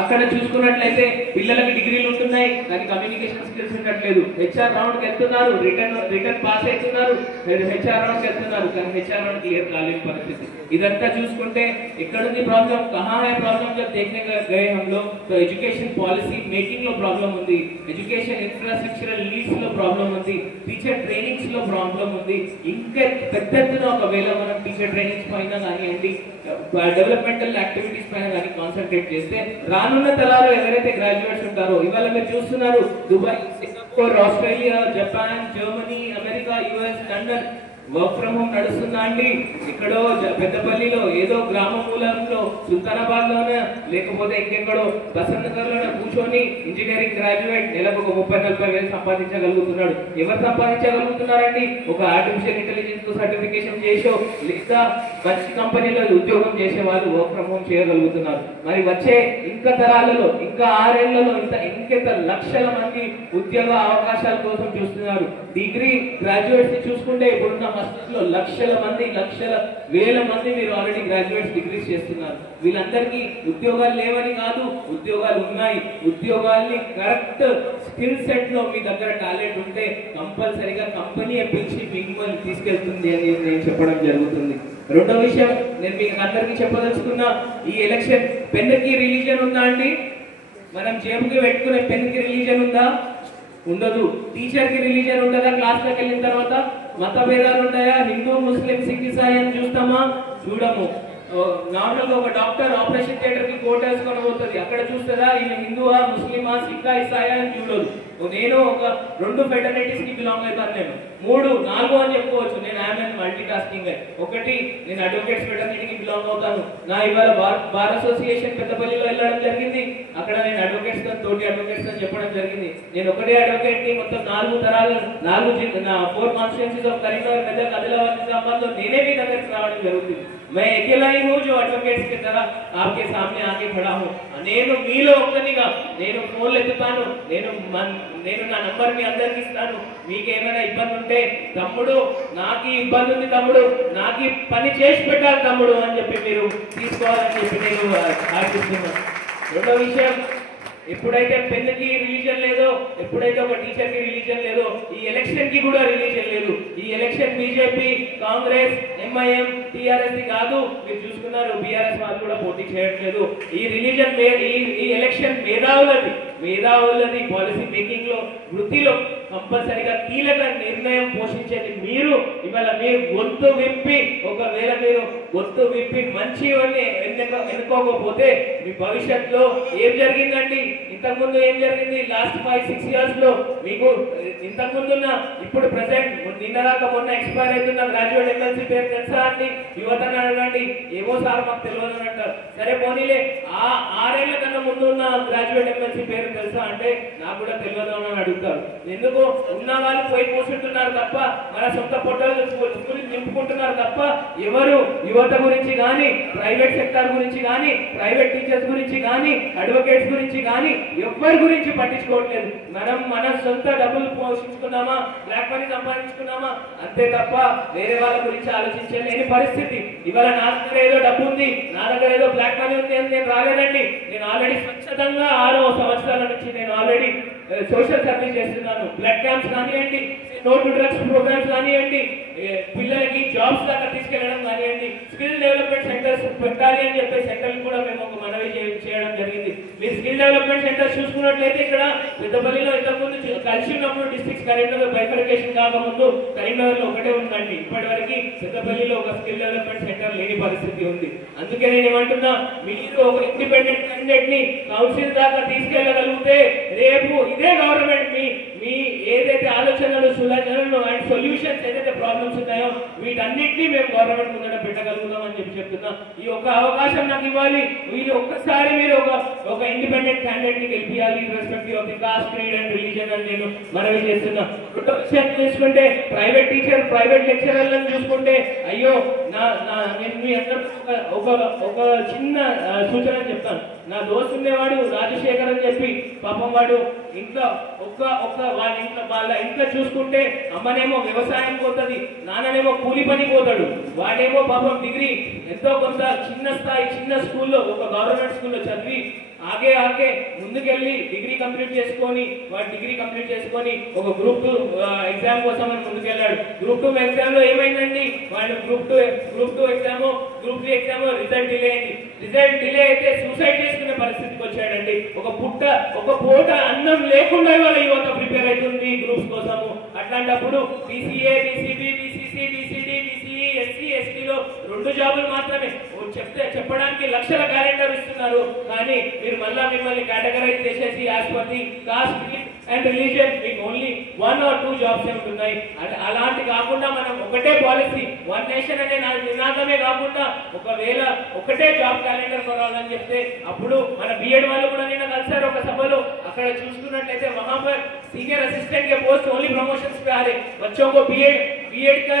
అక్కడ చూసుకున్నట్లయితే పిల్లలకి డిగ్రీలు ఉంటున్నాయి కానీ కమ్యూనికేషన్ స్కిల్స్ ఉండట్లేదు. హెచ్ఆర్ రౌండ్కి వెళ్తున్నారు, రిటర్న్ పాస్ అవుతున్నారు, హెచ్ఆర్ రౌండ్కి వెళ్తున్నారు కానీ హెచ్ఆర్ రౌండ్ క్లియర్ కాలేని పరిస్థితి. ఇదంతా చూసుకుంటే ఎక్కడుంది ప్రాబ్లం? కహా హై ప్రాబ్లం జబ్ దేఖనే గए हम लोग तो ఎడ్యుకేషన్ పాలసీ మేకింగ్ లో ప్రాబ్లం ఉంది, ఎడ్యుకేషన్ ఇన్ఫ్రాస్ట్రక్చరల్ నీడ్స్ లో ప్రాబ్లం ఉంది, టీచర్ ట్రైనింగ్స్ లో ప్రాబ్లం ఉంది. ఇంకా పెద్ద ఎత్తున ఒకవేళ మనం టీచర్ ట్రైనింగ్స్ పైన కానివ్వండి, డెవలప్మెంటల్ యాక్టివిటీస్ పైన కానీ కాన్సన్ట్రేట్ చేస్తే రానున్న తరాలు ఎవరైతే గ్రాడ్యుయేట్స్ ఉంటారో, ఇవాళ మీరు చూస్తున్నారు Dubai, Singapore, Australia, Japan, Germany, America, US, London work from home నడుస్తుందా అండి? ఇక్కడో పెద్దపల్లిలో ఏదో గ్రామ మూలంలో సుల్తానాబాద్ లోనే లేకపోతే ఇంకెక్కడో బసంత్ నగర్ లోనే కూర్చొని ఇంజనీరింగ్ గ్రాడ్యుయేట్ నెలకు ఒక 30-40 వేలు సంపాదించగలుగుతున్నాడు. ఎవరు సంపాదించగలుగుతున్నారండి? ఒక ఆర్టిఫిషియల్ ఇంటెలిజెన్స్ తో సర్టిఫికేషన్ చేసో లేదా మంచి కంపెనీలో ఉద్యోగం చేసే వాళ్ళు వర్క్ ఫ్రమ్ హోమ్ చేయగలుగుతున్నారు. మరి వచ్చే ఇంకా తరాలలో ఇంకా 6 ఏళ్లలో ఇంకెంత లక్షల మంది ఉద్యోగ అవకాశాల కోసం చూస్తున్నారు. డిగ్రీ గ్రాడ్యుయేట్స్ చూసుకుంటే ఇప్పుడున్న లో లక్షల వేల మంది మీరు ఆల్రెడీ గ్రాడ్యుయేట్స్ డిగ్రీస్ చేస్తున్నారు. వీళ్ళందరికీ ఉద్యోగాలు లేవని కాదు, ఉద్యోగాలు ఉన్నాయి. ఉద్యోగాల్ని కరెక్ట్ స్కిల్ సెట్ లో మీ దగ్గర టాలెంట్ ఉంటే కంపల్సరీగా కంపెనీ పిలిచి మిమ్మల్ని తీసుకెళ్తుంది అని నేను చెప్పడం జరుగుతుంది. రెండో విషయం నేను మీకు అందరికీ చెప్పదలుచుకున్నా, ఈ ఎలక్షన్ పెన్నుకి రిలీజన్ ఉందా అండి? మనం జేబుకి పెట్టుకునే పెన్నుకి రిలీజన్ ఉందా? ఉండదు. టీచర్ కి రిలీజన్ ఉంటుందా? క్లాస్ లోకి వెళ్ళిన తర్వాత మత భేదాలు ఉంటాయా? హిందూ, ముస్లిం, సిక్, ఇసాయి అని చూస్తామా? చూడము. నార్మల్ గా ఒక డాక్టర్ ఆపరేషన్ థియేటర్ కి కోట్ వేసుకొని పోతుంది, అక్కడ చూస్తుందా ఈయన హిందువా, ముస్లిమా, సిక్కా, ఇసాయా అని చూడదు. నేను ఒక 2 ఫెటర్నిటీస్ కి బిలాంగ్ అవుతాను, నేను 3, 4 అని చెప్పుకోవచ్చు. నేను ఐఎమ్ మల్టీ టాస్కింగ్. ఒకటి, నేను అడ్వకేట్స్ ఫెటర్నిటీకి బిలాంగ్ అవుతాను. నా ఇవాళ బార్ అసోసియేషన్ పెద్దపల్లిలో వెళ్ళడం జరిగింది. అక్కడ నేను అడ్వకేట్స్ తోటి అడ్వకేట్స్ అని చెప్పడం జరిగింది. నేను ఒకటే అడ్వకేట్ ని మొత్తం 4 తరాలు 4 కాన్స్టిట్యుయెన్సీస్ ఆఫ్ కరీంనగర్, మెదక్, ఆదిలాబాద్, నిజామాబాద్ లో నేనే మీ దగ్గరికి రావడం జరుగుతుంది. मैं अकेला ही हूँ जो एडवोकेट्स की तरह आपके सामने आके खड़ा हूँ. నేను మీలో ఒక్కనిగా నేను ఫోన్లు ఎత్తుతాను, నేను నా నంబర్ మీ అందరికి ఇస్తాను. మీకు ఏమైనా ఇబ్బంది ఉంటే తమ్ముడు నాకు ఇబ్బంది ఉంది తమ్ముడు, నాకు పని చేసి పెట్టాలి తమ్ముడు అని చెప్పి మీరు తీసుకోవాలని చెప్పి నేను ఆశిస్తున్నాను. రెండో విషయం, ఎప్పుడైతే పెన్నుకి రిలీజన్ లేదో, ఎప్పుడైతే ఒక టీచర్ కి రిలీజన్ లేదో, ఈ ఎలక్షన్ కి కూడా రిలీజన్ లేదు. ఈ election BJP, Congress, MIM, TRS కాదు. మీరు చూసుకున్నారు బీఆర్ఎస్ వాళ్ళు కూడా పోటీ చేయట్లేదు. ఈ రిలీజన్ ఈ ఎలక్షన్ మేధావులది పాలసీ మేకింగ్ లో, వృత్తిలో కంపల్సరిగా కీలక నిర్ణయం పోషించేది మీరు. ఇవాళ మీరు గొంతు విప్పి, ఒకవేళ మీరు గొంతు విప్పి మంచివన్నీ ఎన్నుకోకపోతే మీ భవిష్యత్తులో ఏం జరిగిందండి? ఇంతకుముందు ఏం జరిగింది? లాస్ట్ 5-6 ఇయర్స్ లో మీకు ఇంతకుముందున్న ఇప్పుడు ప్రెసెంట్ నిన్నదాకా మొన్న ఎక్స్పైర్ అవుతున్న గ్రాడ్యుయేట్ ఎమ్మెల్సీ పేరు తెలుసా అండి? యువతను అడగండి, ఏమో సార్ మాకు తెలియదు అని అంటారు. సరే పోనీలే, ఆ 6 ఏళ్ల కన్నా ముందు ఉన్న గ్రాడ్యుయేట్ ఎమ్మెల్సీ పేరు తెలుసా అంటే నాకు కూడా తెలియదు అని అడుగుతారు. ఎందుకు? ఉన్న వాళ్ళు పోయి కూర్చుంటున్నారు తప్ప, మన సొంత పొట్టలు గురించి నింపుకుంటున్నారు తప్ప ఎవరు యువత గురించి కానీ, ప్రైవేట్ సెక్టర్ గురించి కానీ, ప్రైవేట్ టీచర్స్ గురించి కానీ, అడ్వకేట్స్ గురించి కానీ ఎవరి గురించి పట్టించుకోవట్లేదు. మనం మన సొంత డబ్బులు పోషించుకున్నామా, బ్లాక్ మనీ సంపాదించుకున్నామా, అంతే తప్ప వేరే వాళ్ళ గురించి ఆలోచించలేని పరిస్థితి. ఇవాళ నా దగ్గర ఏదో డబ్బు ఉంది, నా దగ్గర ఏదో బ్లాక్ మనీ ఉంది అని నేను రాలేదండి. నేను ఆల్రెడీ స్వచ్ఛతంగా 6 సంవత్సరాల నుంచి నేను ఆల్రెడీ సోషల్ సర్వీస్ చేస్తున్నాను. బ్లడ్ క్యాంప్స్ కానివ్వండి, నో టు డ్రగ్స్ ప్రోగ్రామ్స్ కానివ్వండి, పిల్లలకి జాబ్స్ దాకా తీసుకెళ్లడం కానివ్వండి, స్కిల్ డెవలప్మెంట్ సెంటర్స్ పెట్టాలి అని చెప్పే సెంటర్లు కూడా మేము ఒక మనవి చేయడం జరిగింది. మీరు స్కిల్ డెవలప్మెంట్ సెంటర్స్ చూసుకున్నట్లయితే ఇక్కడ పెద్దపల్లిలో ఇంతకుముందు కలిసి ఉన్నప్పుడు డిస్ట్రిక్ట్స్ కరీంనగర్ బైఫర్కేషన్ కాకముందు కరీంనగర్ లో ఒకటే ఉందండి. ఇప్పటి వరకు పెద్దపల్లిలో ఒక స్కిల్ డెవలప్మెంట్ సెంటర్ లేని పరిస్థితి ఉంది. అందుకే నేను ఏమంటున్నా, మీరు ఒక ఇండిపెండెంట్ క్యాండిడేట్ ని కౌన్సిల్ దాకా తీసుకెళ్లగలిగితే రేపు ఇదే గవర్నమెంట్ మీ ఏదైతే ఆలోచనలు, సులభనలు అండ్ సొల్యూషన్స్ ఏదైతే ప్రాబ్లమ్స్ ఉన్నాయో వీటన్నిటినీ మేము గవర్నమెంట్ ముందర పెట్టగలుగుతాం అని చెప్తున్నా. ఈ ఒక్క అవకాశం నాకు ఇవ్వాలి. ఒక్కసారి మీరు ఒక ఇండిపెండెంట్ క్యాండిడేట్ ని గెలిపియాలి, respective of the caste, creed and religion. Religion అని నేను మనవి చేస్తున్నా. చూసుకుంటే ప్రైవేట్ టీచర్ ప్రైవేట్ లెక్చరర్లను చూసుకుంటే అయ్యో నేను మీ అందరూ ఒక చిన్న సూచన చెప్తాను. నా దోస్తు ఉండేవాడు రాజశేఖర్ అని చెప్పి, పాపం వాడు ఇంట్లో వాళ్ళ ఇంట్లో చూసుకుంటే అమ్మనేమో వ్యవసాయం పోతుంది, నాన్ననేమో కూలి పని పోతాడు. వాడేమో పాపం డిగ్రీ ఎంతో కొంత చిన్న స్థాయి చిన్న స్కూల్లో ఒక గవర్నమెంట్ స్కూల్లో చదివి ఆగే ముందుకెళ్ళి డిగ్రీ కంప్లీట్ చేసుకొని ఒక గ్రూప్ 2 ఎగ్జామ్ కోసం అని ముందుకెళ్ళాడు. గ్రూప్ 2 ఎగ్జామ్ లో ఏమైందండి, వాళ్ళు group 2 exam group 3 exam result delay అయింది. రిజల్ట్ డిలే అయితే సూసైడ్ చేసుకునే పరిస్థితికి వచ్చాడండి. ఒక పూట అన్నం లేకుండా ఇవాళ యువత ప్రిపేర్ అవుతుంది గ్రూప్స్ కోసము. అట్లాంటప్పుడు BCA, BCB, BCC, BCD, BCE, SC, STలో 2 జాబులు మాత్రమే చెప్పడానికి లక్షల క్యాలెండర్ ఇస్తున్నారు. కానీ మీరు మిమ్మల్ని కేటగరైజ్ చేసేసి as per the cost and religion మీకు ఓన్లీ 1 or 2 జాబ్స్ ఉన్నాయి. అలాంటి కాకుండా మనం ఒకటే పాలసీ, 1 నేషన్ అనే నినాదమే కాకుండా ఒకవేళ ఒకటే జాబ్ క్యాలెండర్ కొనాలని చెప్తే అప్పుడు మన బిఎడ్ వాళ్ళు కూడా నిన్న కలిసారు ఒక సభలో. అక్కడ చూసుకున్నట్లయితే वहां पर सीनियर असिस्टेंट के पोस्ट ओनली प्रमोशंस पे आ रहे, बच्चों को बीएड का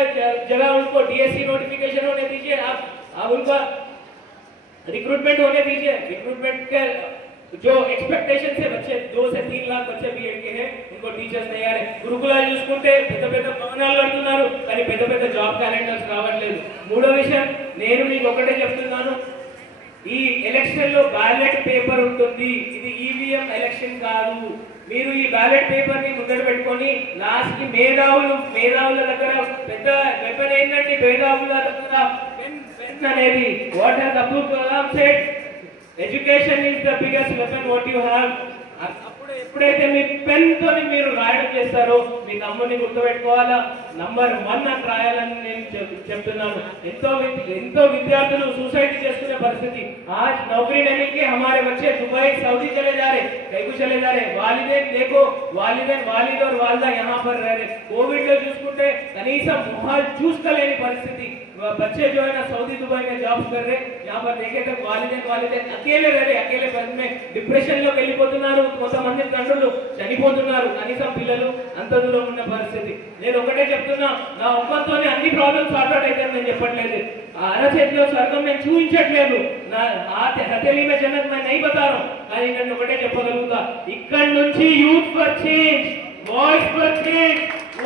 जगह उनको डीएससी नोटिफिकेशन होने दीजिए, आप उनका रिक्रूटमेंट होने दीजिए. रिक्रूटमेंट के जो एक्सपेक्टेशन से बच्चे 2 से 3 लाख बच्चे बीएड के हैं, उनको टीचर्स नहीं आ रहे. గురుకులాలు చూసుకుంటే పెద్ద భవనాలు కడుతున్నారు, కానీ పెద్ద జాబ్ క్యాలెండర్స్ రావట్లేదు. మూడో విషయం నేను మీకు ఒకటే చెప్తున్నాను, ఈ ఎలక్షన్ లో బ్యాలెట్ పేపర్ ఉంటుంది. ఇది ఈవీఎం ఎలక్షన్ కాదు. మీరు ఈ బ్యాలెట్ పేపర్ ని ముందర పెట్టుకొని లాస్ట్ కి మేధావుల దగ్గర పెద్ద వెపన్ ఏంటంటే మేధావుల దగ్గర పెన్ అనేది what has Abdul Kalam said, education is the biggest weapon what you have. ఎప్పుడైతే మీ పెన్ తోని మీరు రాయడం చేస్తారో మీ తమ్ముని గుర్తుపెట్టుకోవాలా, నంబర్ 1 అని రాయాలని నేను చెప్తున్నాను. ఎంతో విద్యార్థులు సూసైడ్ చేసుకునే పరిస్థితి. आज नौकरी नहीं के हमारे बच्चे दुबई सऊदी चले जा रहे, कहीं चले जा रहे. वालिदैन देखो, वालिद और वालिदा यहाँ पर रह रहे. कोविड లో చూసుకుంటే కనీసం మొహాలు చూసుకోలేని పరిస్థితి. बच्चे जो है ना सऊदी दुबई में जॉब्स कर रहे, यहाँ पर देखे तो वालिदैन अकेले रह रहे, अकेले घर में डिप्रेशन లోకి వెళ్ళిపోతున్నారు. కొంతమంది తండ్రులు చనిపోతున్నారు, కనీసం పిల్లలు అంత దూరం ఉన్న పరిస్థితి. నేను ఒకటే చెప్తున్నా, నా ఒక్కతోనే అన్ని ప్రాబ్లమ్స్ సార్ట్ అవుట్ అయితే నేను చెప్పట్లేదు. అరచేతిలో స్వర్గం నేను చూపించట్లేదు, నా హతేలీ మే జన్నత్ మే నహీ బతా రహా. కానీ నేను ఒకటే చెప్పగలుగుతా, ఇక్కడ నుంచి youth for change, voice for change,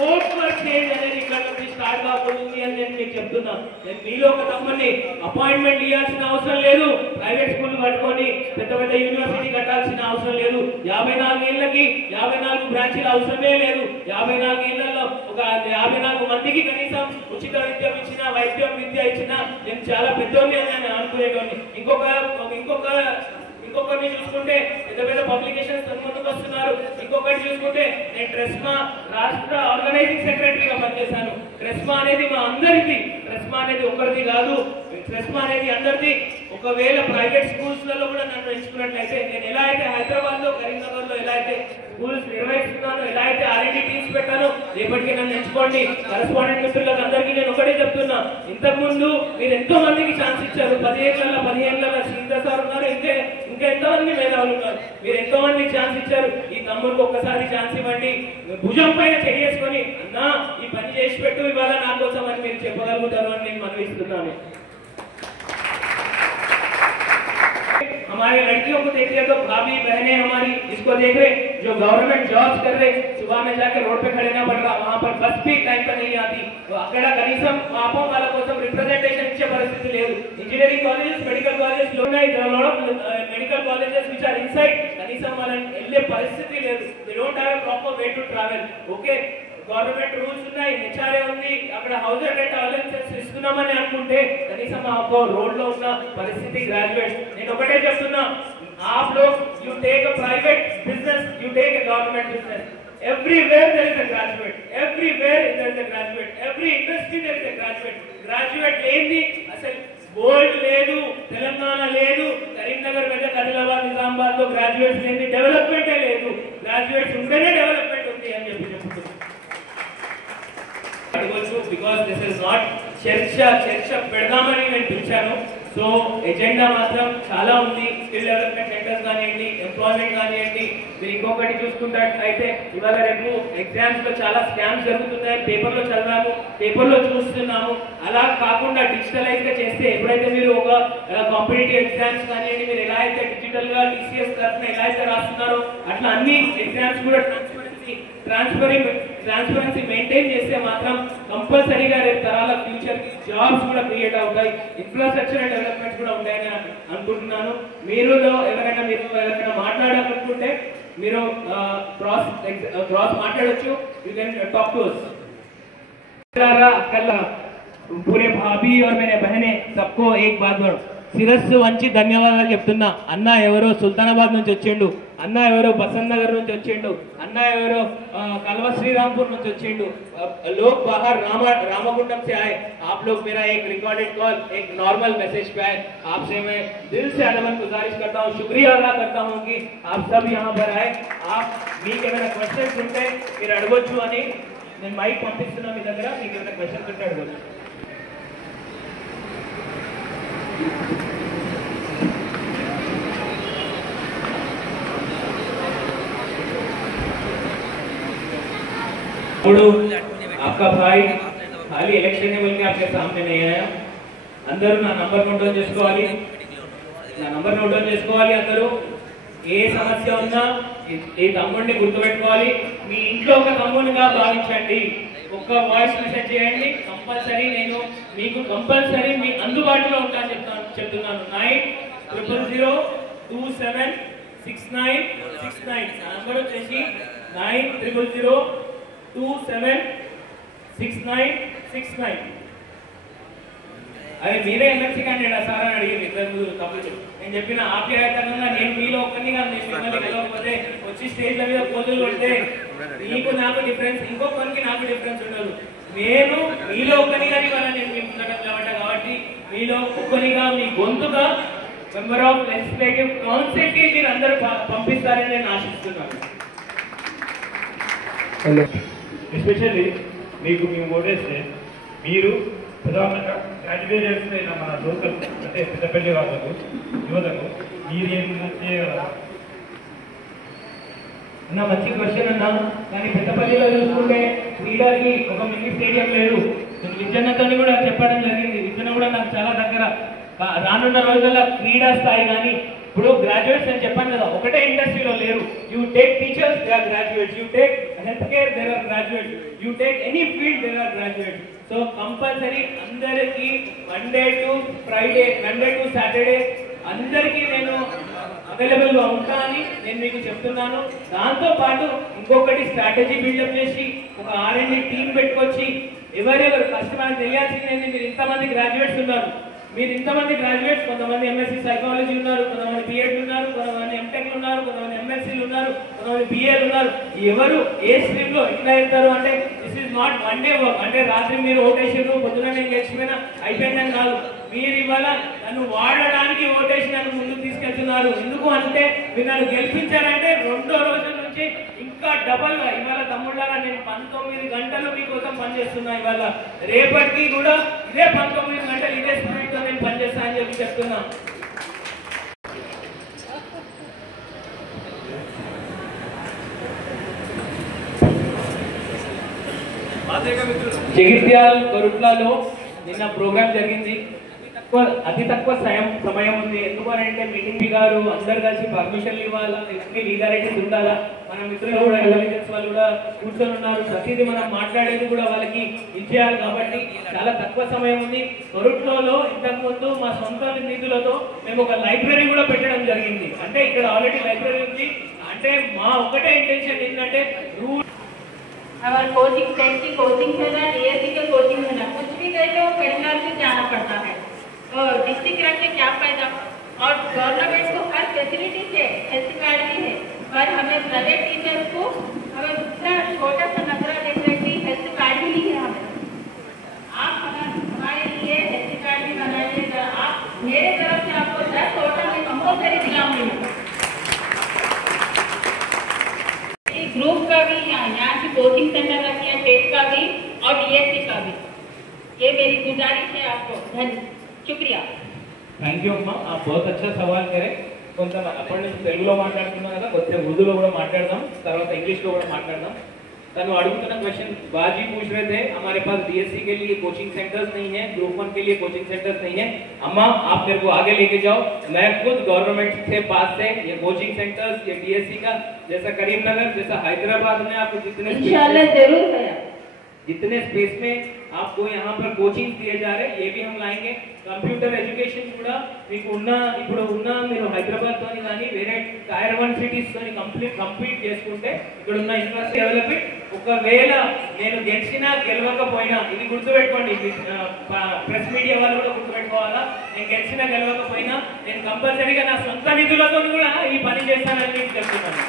vote for change అనేది ఇక్కడ నుంచి స్టార్ట్ కాబోతుంది అని నేను మీకు చెప్తున్నా. నేను మీలో ఒక తమ్ముని అపాయింట్మెంట్ ఇవ్వాల్సిన అవసరం లేదు, ప్రైవేట్ స్కూల్ కట్టుకొని పెద్ద యూనివర్సిటీ కట్టాల్సిన అవసరం లేదు. 54 ఏళ్ళకి 54 బ్రాంచీల అవసరమే లేదు. 54 ఏళ్లలో ఒక 54 మందికి కనీసం ఉచిత విద్య ఇచ్చిన, వైద్యం విద్య ఇచ్చిన నేను చాలా పెద్దోని అని నేను అనుకునేటోని. ఇంకొకరిని చూసుకుంటే పెద్ద పబ్లికేషన్స్ ముందుకు వస్తున్నారు. ఇంకొకటి చూసుకుంటే నేను ట్రెస్మా రాష్ట్ర ఆర్గనైజింగ్ సెక్రటరీగా పనిచేశాను. ట్రెస్మా అనేది మా అందరిది, ట్రెస్మా అనేది ఒకరిది కాదు, ట్రెస్మా అనేది అందరిది. ఒకవేళ ప్రైవేట్ స్కూల్స్ లలో కూడా నన్ను ఎంచుకున్నట్లయితే నేను ఎలా అయితే హైదరాబాద్ లో కరీంనగర్ లో ఎలా అయితే స్కూల్స్ నిర్వహిస్తున్నాను, ఎలా అయితే R&D టీమ్స్ పెట్టాను, రేపటికి నన్ను ఎంచుకోండి. కరెస్పాండెంట్ మిత్రులకు అందరికీ నేను ఒకటే చెప్తున్నా, ఇంతకుముందు మీరు ఎంతో మందికి ఛాన్స్ ఇచ్చారు. 15 ఏళ్ళ శ్రీధర్ సార్ ఉన్నారు, ఇంకా ఎంతో మంది మేధావులు ఉన్నారు. మీరు ఎంతో మందికి ఛాన్స్ ఇచ్చారు. ఈ తమ్ముడికి ఒక్కసారి ఛాన్స్ ఇవ్వండి. భుజం పైన చేసుకొని అన్నా ఈ పని చేసి పెట్టు ఇవాళ నా కోసం అని మీరు చెప్పగలుగుతారు అని నేను మనవిస్తున్నాను. हमारे लड़कियों को देखिए तो भाभी बहनें हमारी इसको देख रहे, जो गवर्नमेंट जॉब्स कर रहे, सुबह में जाके रोड पे खड़े ना पड़ रहा, वहां पर बस भी टाइम पर नहीं आती. तो अక్కడ కనీసం పాపం వాళ్ళ కోసం రిప్రజెంటేషన్ ఇచ్చే పరిస్థితి లేదు. ఇంజనీరింగ్ కాలేజెస్, మెడికల్ కాలేజెస్ లో ఉన్నాయి, medical colleges which are inside, కనీసం వాళ్ళని వెళ్ళే పరిస్థితి లేదు. They don't have a proper way to travel. Okay, government rules ఉన్నాయి, హెచ్ఆర్ఏ ఉంది, అక్కడ హౌస్ రెంట్ అలవెన్సెస్ ఇస్తున్నామని అనుకుంటే కనీసం ఆ రోడ్ లో ఉన్న పరిస్థితి గ్రాడ్యుయేట్. నేను ఒకటే చెప్తున్నా, आप लोग you take a private business, you take a government business. Everywhere there is a graduate, everywhere there is a graduate, every industry there is a graduate. Graduate లేని అసలు బోర్డ్ లేదు, తెలంగాణ లేదు, కరీంనగర్ మెదక్ ఆదిలాబాద్ నిజామాబాద్ లో గ్రాడ్యుయేట్స్ లేని డెవలప్మెంటే లేదు. గ్రాడ్యుయేట్స్ ఉంటేనే డెవలప్మెంట్ ఉంది అని చెప్పి చెప్తున్నాను. బికాస్ దిస్ ఇస్ నాట్ చర్చ పెడదామని నేను పిలిచాను. సో ఎజెండా మాత్రం చాలా ఉంది. స్కిల్ డెవలప్మెంట్ సెంటర్స్ కానివ్వండి, ఎంప్లాయ్మెంట్ కానివ్వండి, మీరు ఇంకొకటి చూసుకున్నట్లయితే ఇవాళ రేపు ఎగ్జామ్స్ లో చాలా స్కామ్స్ జరుగుతున్నాయి, పేపర్లో చదివాము, పేపర్లో చూస్తున్నాము. అలా కాకుండా డిజిటలైజ్ గా చేస్తే ఎప్పుడైతే మీరు ఒక కాంపిటేటివ్ ఎగ్జామ్స్ కానివ్వండి, మీరు ఎలా అయితే డిజిటల్ గా టీసీఎస్ తరఫున ఎలా అయితే రాస్తున్నారో అట్లా అన్ని ఎగ్జామ్స్ కూడా ట్రాన్స్పరెన్సీ మెయింటైన్ చేస్తే మాత్రం కంపల్సరీగా రేపు తరాల ఫ్యూచర్ జాబ్స్ కూడా క్రియేట్ అవుతాయి, ఇన్ఫ్రాస్ట్రక్చర్ డెవలప్మెంట్స్ కూడా ఉంటాయని అనుకుంటున్నాను. మీరు ఎవరైనా మాట్లాడాలనుకుంటే మీరు క్రాస్ మాట్లాడొచ్చు. You can talk to us. पूरे भाभी और मेरे बहने सबको एक बात बोलो, శిరస్సు వంచి ధన్యవాదాలు చెప్తున్నా. అన్న ఎవరో సుల్తానాబాద్ నుంచి వచ్చిండు, అన్న ఎవరో బసంత్ నగర్ నుంచి వచ్చిండు, అన్న ఎవరో कलवा श्रीरामपुर నుంచి వచ్చిండు. लोग बाहर रामागुंडम से आए. आप लोग मेरा एक रिकॉर्डेड कॉल एक नॉर्मल मैसेज पे आए. आपसे मैं दिल से अदबन गुजारिश करता हूँ, शुक्रिया अदा करता हूँ कि आप सब यहाँ पर आए. आप మీకు ఏమైనా క్వశ్చన్స్ ఉంటే మీరు అడగొచ్చు అని నేను మైక్ పంపిస్తున్నా మీ దగ్గర. మీకు ఏమైనా క్వశ్చన్స్ ఉంటే అడగొచ్చు. आपका भाई खाली इलेक्शन है बोल के आपके सामने नहीं आया. अंदर ना नंबर नोट डाउन చేసుకోవాలి, నా నంబర్ నోట్ డౌన్ చేసుకోవాలి. అందరూ ఏ సమస్య ఉన్నా ఈ తమ్ముడిని గుర్తుపెట్టుకోవాలి. మీ ఇంట్లో ఒక తమ్ముడిగా భావించండి. ఒక్క వాయిస్ మెసేజ్ చేయండి, కంపల్సరీ నేను మీకు కంపల్సరీ మీ అందుబాటులో ఉంటాను చెప్తున్నాను. 9000276969 నంబర్ వచ్చేసి 9000276969. అరే మీరే ఎమ్మెల్సీ క్యాండిడేట్ సార్ అని అడిగింది ఇద్దరు తమ్ముడు. నేను చెప్పిన ఆప్యాయతంగా నేను మీలో ఒక్కరిగా మిమ్మల్ని గెలవకపోతే వచ్చి స్టేజ్ల మీద పోజులు కొడితే నీకు నాకు డిఫరెన్స్, ఇంకొకరికి నాకు డిఫరెన్స్ ఉండదు. నేను మీలో ఒక్కరిగా ఇవాళ నేను మీకు ఉండడం కాబట్టి మీలో ఒక్కరిగా మీ గొంతుగా మెంబర్ ఆఫ్ లెజిస్లేటివ్ కౌన్సిల్ కి మీరు అందరూ పంపిస్తారని నేను ఆశిస్తున్నాను. ఎస్పెషల్లీ మీకు మేము ఓటేస్తే మీరు ప్రధానంగా గ్రాడ్యుయేట్స్ అయిన మన లోకల్ అంటే పెద్దపల్లి వాళ్ళకు యువతకు మీరు ఏం చేయగలరా? అన్న మంచి క్వశ్చన్ అన్నా. కానీ పెద్దపల్లిలో చూసుకుంటే క్రీడకి ఒక మినీ స్టేడియం లేదు. నేను విజయన్నతో కూడా చెప్పడం జరిగింది. విజయన్న కూడా నాకు చాలా దగ్గర. రానున్న రోజుల్లో క్రీడా స్థాయి కానీ ఇప్పుడు గ్రాడ్యుయేట్స్ అని చెప్పాను కదా, ఒకటే ఇండస్ట్రీలో లేరు. You take teachers, they are graduates. You take health care, there are graduates. You take any field, there are graduates. So compulsory అందరికీ మండే టు సాటర్డే అందరికీ నేను అవైలబుల్ గా ఉంటా అని నేను మీకు చెప్తున్నాను. దాంతో పాటు ఇంకొకటి స్ట్రాటజీ బిల్డప్ చేసి ఒక R&D టీం పెట్టుకొచ్చి ఎవరెవరు ఫస్ట్ మనకు తెలియాల్సింది మీరు ఇంతమంది గ్రాడ్యుయేట్స్ ఉన్నారు. మీరు ఇంతమంది గ్రాడ్యుయేట్స్, కొంతమంది ఎంఎస్సీ సైకాలజీ ఉన్నారు, కొంతమంది బిఎడ్ ఉన్నారు, కొంతమంది ఎంటెక్ ఉన్నారు, కొంతమంది ఎంఎస్సీలు ఉన్నారు, కొంతమంది బిఏలు ఉన్నారు. ఎవరు ఏ స్ట్రీమ్ లో ఎట్లా వెళ్తారు అంటే this is not one day work. అంటే రాత్రి మీరు ఓటేసారు, పొద్దున నేను గెలిచిపోయినా అయిపోయిందని కాదు. మీరు ఇవాళ నన్ను వాడడానికి ఓటేసి నన్ను ముందుకు తీసుకెళ్తున్నారు. ఎందుకు అంటే మీరు నన్ను గెలిపించారంటే రెండో రోజు నుంచి ఇంకా డబల్ గా ఇవాళ తమ్ముళ్ళారా నేను 19 గంటలు మీకోసం పనిచేస్తున్నా. ఇవాళ రేపటికి కూడా ఇదే 19 గంటలు ఇదే స్పిరిట్ తో నేను పనిచేస్తా అని చెప్పి చెప్తున్నా. జగిత్యాల కొరుట్లలో నిన్న ప్రోగ్రామ్ జరిగింది. అతి తక్కువ సమయం ఉంది. ఎందుకంటే మీటింగ్ గారు అందరు కలిసి పర్మిషన్లు ఇవ్వాలా, ఎన్ని లీగాలిటీస్ ఉండాలా. మన మిత్రులు కూడా ఇంటెలిజెన్స్ వాళ్ళు కూడా కూర్చొని ఉన్నారు. ప్రతిదీ మనం మాట్లాడేది కూడా వాళ్ళకి ఇచ్చేయాలి. కాబట్టి చాలా తక్కువ సమయం ఉంది. కొరుట్లలో ఇంతకుముందు మా సొంత నిధులతో మేము ఒక లైబ్రరీ కూడా పెట్టడం జరిగింది. అంటే ఇక్కడ ఆల్రెడీ లైబ్రరీ ఉంది. అంటే మా ఒకటే ఇంటెన్షన్ ఏంటంటే हमारे कोचिंग टेंथ की कोचिंग है ना, DSC के कोचिंग है ना, कुछ भी करके वो करीमनगर से जाना पड़ता है. तो डिस्ट्रिक्ट रख के क्या फायदा. और गवर्नमेंट को हर फैसिलिटीज है, हेल्थ कार्ड भी है, पर हमें प्राइवेट टीचर्स को हमें इतना छोटा सा नजरा देख रहे कि हेल्थ कार्ड भी नहीं है हमें. आप हमारे लिए हेल्थ कार्ड भी बनाइएगा. आप मेरे तरफ से आपको 10 कोटा में कंपल्सरी दिलाऊंगी. ग्रुप का भी यहाँ की कोचिंग सेंटर रखी है, टेट का भी और DSC का भी. ये मेरी गुजारिश है आपको. शुक्रिया. थैंक यू अम्मा, आप बहुत अच्छा सवाल करें. కొంత అప్పటి నుంచి తెలుగులో మాట్లాడుతున్నాం కదా, కొద్దిగా ఉర్దూలో కూడా మాట్లాడదాం, తర్వాత ఇంగ్లీష్లో కూడా మాట్లాడదాం. तनु अड़ुगुतुन्न क्वेश्चन बाजी पूछ रहे थे, हमारे पास डीएससी के लिए कोचिंग सेंटर्स नहीं है, ग्रुप 1 के लिए कोचिंग सेंटर्स नहीं है। अम्मा आप मेरे को आगे लेके जाओ, मैं खुद गवर्नमेंट से पास से ये कोचिंग सेंटर्स, ये डीएससी का जैसा करीमनगर, जैसा हैदराबाद में आपको इंशाल्लाह जरूर है, जितने स्पेस में आपको यहाँ पर कोचिंग दिए जा रहे हैं ये भी हम लाएंगे। कंप्यूटर एजुकेशन కూడా మీకు ఇప్పుడు మీరు హైదరాబాద్ తోని కానీ వేరే టైర్ 1 సిటీస్ తోని కంప్లీట్ చేసుకుంటే ఇక్కడ ఉన్న ఇన్ఫ్రాస్ట్రక్చర్ డెవలప్మెంట్ ఒకవేళ నేను గెలవకపోయినా ఇది గుర్తుపెట్టుకోండి, ప్రెస్ మీడియా వాళ్ళు కూడా గుర్తుపెట్టుకోవాలా, నేను గెలవకపోయినా నేను కంపల్సరీగా నా సొంత నిధులతో కూడా ఈ పని చేస్తానని మీకు చెప్తున్నాను।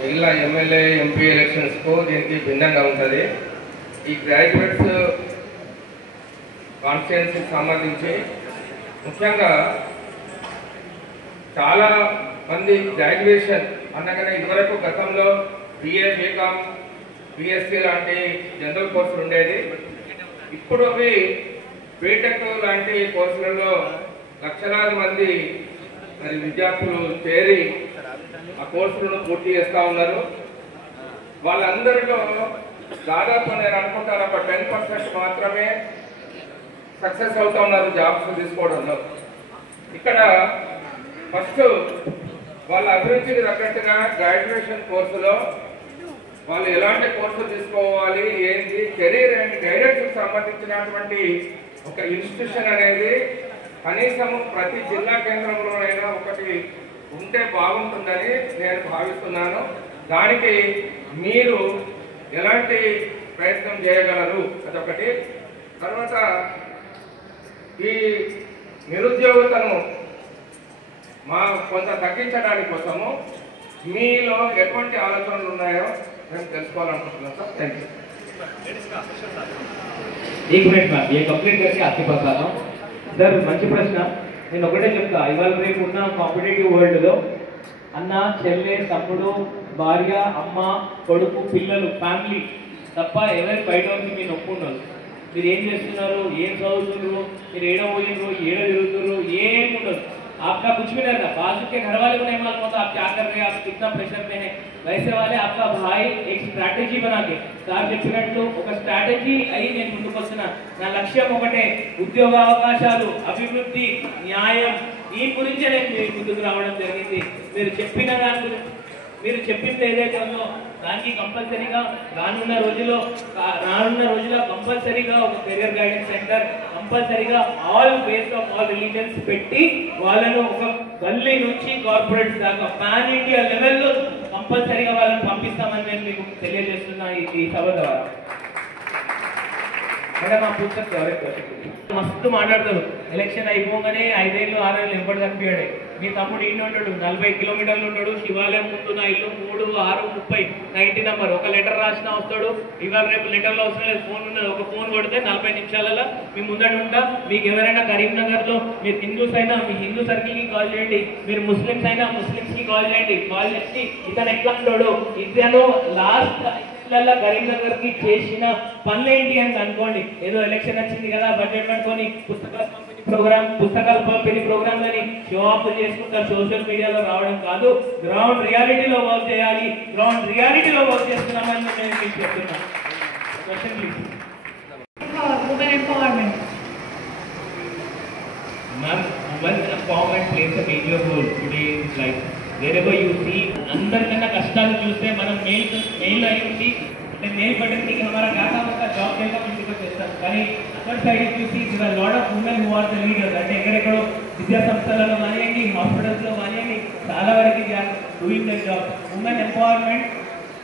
మిగిలిన ఎమ్మెల్యే ఎంపీ ఎలక్షన్స్కు దీనికి భిన్నంగా ఉంటుంది। ఈ గ్రాడ్యుయేట్స్ కాన్స్టిట్యుయెన్సీకి సంబంధించి ముఖ్యంగా చాలా మంది గ్రాడ్యుయేషన్ అనగానే ఇదివరకు గతంలో బిఏ బీకామ్ బిఎస్సీ లాంటి జనరల్ కోర్సులు ఉండేది, ఇప్పుడు అవి బీటెక్ లాంటి కోర్సులలో లక్షలాది మంది మరి విద్యార్థులు చేరి ఆ కోర్సులను పూర్తి చేస్తూ ఉన్నారు। వాళ్ళందరిలో దాదాపు నేను అనుకుంటాను ఒక 10% మాత్రమే సక్సెస్ అవుతూ ఉన్నారు జాబ్స్ తీసుకోవడంలో। ఇక్కడ ఫస్ట్ వాళ్ళ అభిరుచికి తగ్గట్టుగా గ్రాడ్యుయేషన్ కోర్సులో వాళ్ళు ఎలాంటి కోర్సులు తీసుకోవాలి, ఏంటి కెరీర్ అండ్ గైడెన్స్కి సంబంధించినటువంటి ఒక ఇన్స్టిట్యూషన్ అనేది కనీసం ప్రతి జిల్లా కేంద్రంలోనైనా ఒకటి ఉంటే బాగుంటుందని నేను భావిస్తున్నాను। దానికి మీరు ఎలాంటి ప్రయత్నం చేయగలరు అదొకటి। తర్వాత ఈ నిరుద్యోగతను కొంత తగ్గించడానికి కోసము మీలో ఎటువంటి ఆలోచనలు ఉన్నాయో మేము తెలుసుకోవాలనుకుంటున్నాం సార్। Thank you. एक मिनट में ये कंप्लीट करके आपके पास आता हूँ सर। మంచి ప్రశ్న, నేను ఒకటే చెప్తా, ఇవాళ రేపు ఉన్న కాంపిటేటివ్ వరల్డ్లో అన్న చెల్లె తమ్ముడు భార్య అమ్మ కొడుకు పిల్లలు ఫ్యామిలీ తప్ప ఎవరి బయట వచ్చి మీరు ఒప్పుకున్నారు, మీరు ఏం చేస్తున్నారు, ఏం చదువుతున్నారు, మీరు ఏడో పోయినరు, ఏడో తిరుగుతున్నారు, ఏం ఉండదు। आपका कुछ भी नहीं रहता, बाजू के घर वाले को नहीं मालूम होता आप क्या कर रहे हैं, आप कितना प्रेशर में है। वैसे वाले आपका भाई एक स्ट्रैटेजी बना के సార్ చెప్పినట్టు ఒక స్ట్రాటజీ అయి నేను ముందుకు వస్తున్నా। నా లక్ష్యం ఒకటే, ఉద్యోగ అవకాశాలు, అభివృద్ధి, న్యాయం, ఈ గురించే నేను మీ ముందుకు రావడం జరిగింది। మీరు చెప్పిన దాని గురించి, మీరు చెప్పింది ఏదైతే ఉందో దానికి కంపల్సరీగా రానున్న రోజుల్లో కంపల్సరీగా ఒక కెరియర్ గైడెన్స్ సెంటర్ కంపల్సరీగా all based of all religions పెట్టి వాళ్ళను ఒక గల్లీ నుంచి కార్పొరేట్ దాకా పాన్ ఇండియా లెవెల్లో కంపల్సరీగా వాళ్ళని పంపిస్తామని నేను మీకు తెలియజేస్తున్నా ఈ సభ ద్వారా। మేడం ఆ పుస్తకం మస్తు మాట్లాడతారు, ఎలక్షన్ అయిపోగానే 5 ఏళ్ళు 6 ఏళ్ళు ఎంపటి కనిపించాడు। మీ తమ్ముడు ఈయన ఉంటాడు, 40 కిలోమీటర్లు ఉంటాడు, శివాలయం ముందు నా ఇల్లు 3, 6, 30 నా ఇంటి నెంబర్, ఒక లెటర్ రాసినా వస్తాడు। ఇవాళ రేపు లెటర్లో అవసరం లేదు, ఫోన్ ఉన్నది, ఒక ఫోన్ కొడితే 40 నిమిషాలలో మీ ముందట ఉంటా। మీకు ఎవరైనా కరీంనగర్లో మీరు హిందూస్ అయినా మీ హిందూ సర్కిల్కి కాల్ చేయండి, మీరు ముస్లిమ్స్ అయినా ముస్లిమ్స్కి కాల్ చేయండి, కాల్ చేసి ఇతను ఎట్లా ఉంటాడు, ఇతను లాస్ట్ కరీంనగర్ కి చేసిన పనులేంటి అని అనుకోండి। ఏదో ఎలక్షన్ వచ్చింది కదా బడ్జెట్ పట్టుకొని పుస్తకాలు పంపిణీ ప్రోగ్రామ్ అని షో ఆఫ్ చేసుకుంటా సోషల్ మీడియాలో రావడం కాదు, గ్రౌండ్ రియాలిటీలో వర్క్ చేయాలి, గ్రౌండ్ రియాలిటీలో వర్క్ చేస్తున్నామని నేను మీకు చెప్తున్నాను। Question please. women empowerment. Ma'am, women empowerment plays a major role today in life. Wherever you see, అందరికన్నా కష్టాలు చూస్తే మనం మెయిల్ అయ్యి అంటే మెయిల్ పట్టడానికి हमारा खाता होता జాబ్ చేయడం ఇంటికి చేస్తాం, కానీ అదర్ సైడ్ చూసి there are lot of women who are the leaders, అంటే ఎక్కడెక్కడో విద్యా సంస్థలలో కానివ్వండి, హాస్పిటల్స్లో కానివ్వండి, చాలా వరకు they are doing their job. Women empowerment,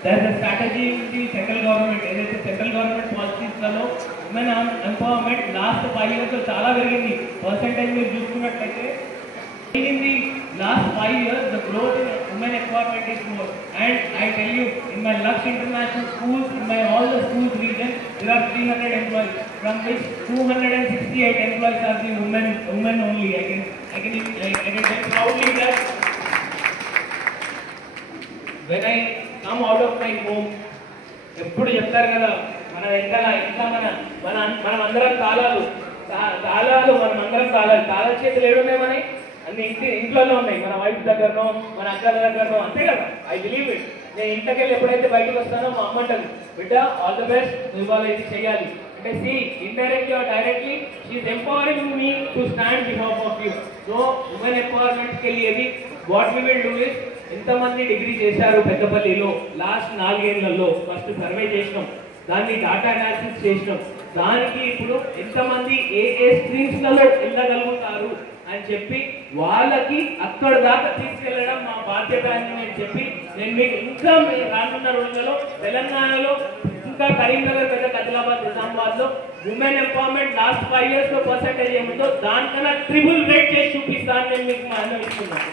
there is a strategy in the central government, ఏదైతే సెంట్రల్ గవర్నమెంట్ పాలసీస్లలో women empowerment లాస్ట్ 5 years చాలా పెరిగింది। పర్సెంటేజ్ మీరు చూసుకున్నట్లయితే in the last 5 years the growth in women empowerment is more, and I tell you in my Lux International schools, in my all the schools region there are 300 employees, from which 268 employees are the women only. I can tell proudly that when I come out of my home, ఎప్పుడు చెప్తారు కదా మన వెనకాల ఇంకా మనం అందరం తాళాలు మనం అందరం తాళాల చేతులు ఏడున్నాయి మనకి అన్ని ఇంట్లోనే ఉన్నాయి, మన వైఫ్ దగ్గరనో మన అక్కల దగ్గరనో, అంతే కదా. I believe it. నేను ఇంటికి వెళ్ళి ఎప్పుడైతే బయటకు వస్తానో మా అమ్మ అంటది, బిడ్డ ఆల్ ద బెస్ట్, నువ్వు ఇవాళ ఇది చేయాలి అంటే, see indirectly or directly she is empowering me to stand behalf of you. So women ఎంపవర్మెంట్కి వెళ్ళేది what we will do is, ఎంతమంది డిగ్రీ చేశారు పెద్దపల్లిలో లాస్ట్ 4 ఏళ్లలో ఫస్ట్ సర్వే చేసినాం, దాన్ని డాటా అనాలిసిస్ చేసినాం, దానికి ఇప్పుడు ఎంతమంది ఏ స్ట్రీమ్స్లలో వెళ్ళగలుగుతారు అని చెప్పి వాళ్ళకి అక్కడ దాకా తీసుకెళ్లడం మా బాధ్యత అని నేను చెప్పి, నేను మీకు ఇంకా రానున్న రోజుల్లో తెలంగాణలో ఇంకా కరీంనగర్, పెద్ద ఆదిలాబాద్, నిజామాబాద్ లో ఉమెన్ ఎంపవర్మెంట్ లాస్ట్ 5 years లో పర్సెంటేజ్ ఏమిటో దానికన్నా ట్రిపుల్ రేట్ చేసి చూపిస్తాను నేను మీకు అనుభవిస్తున్నాను.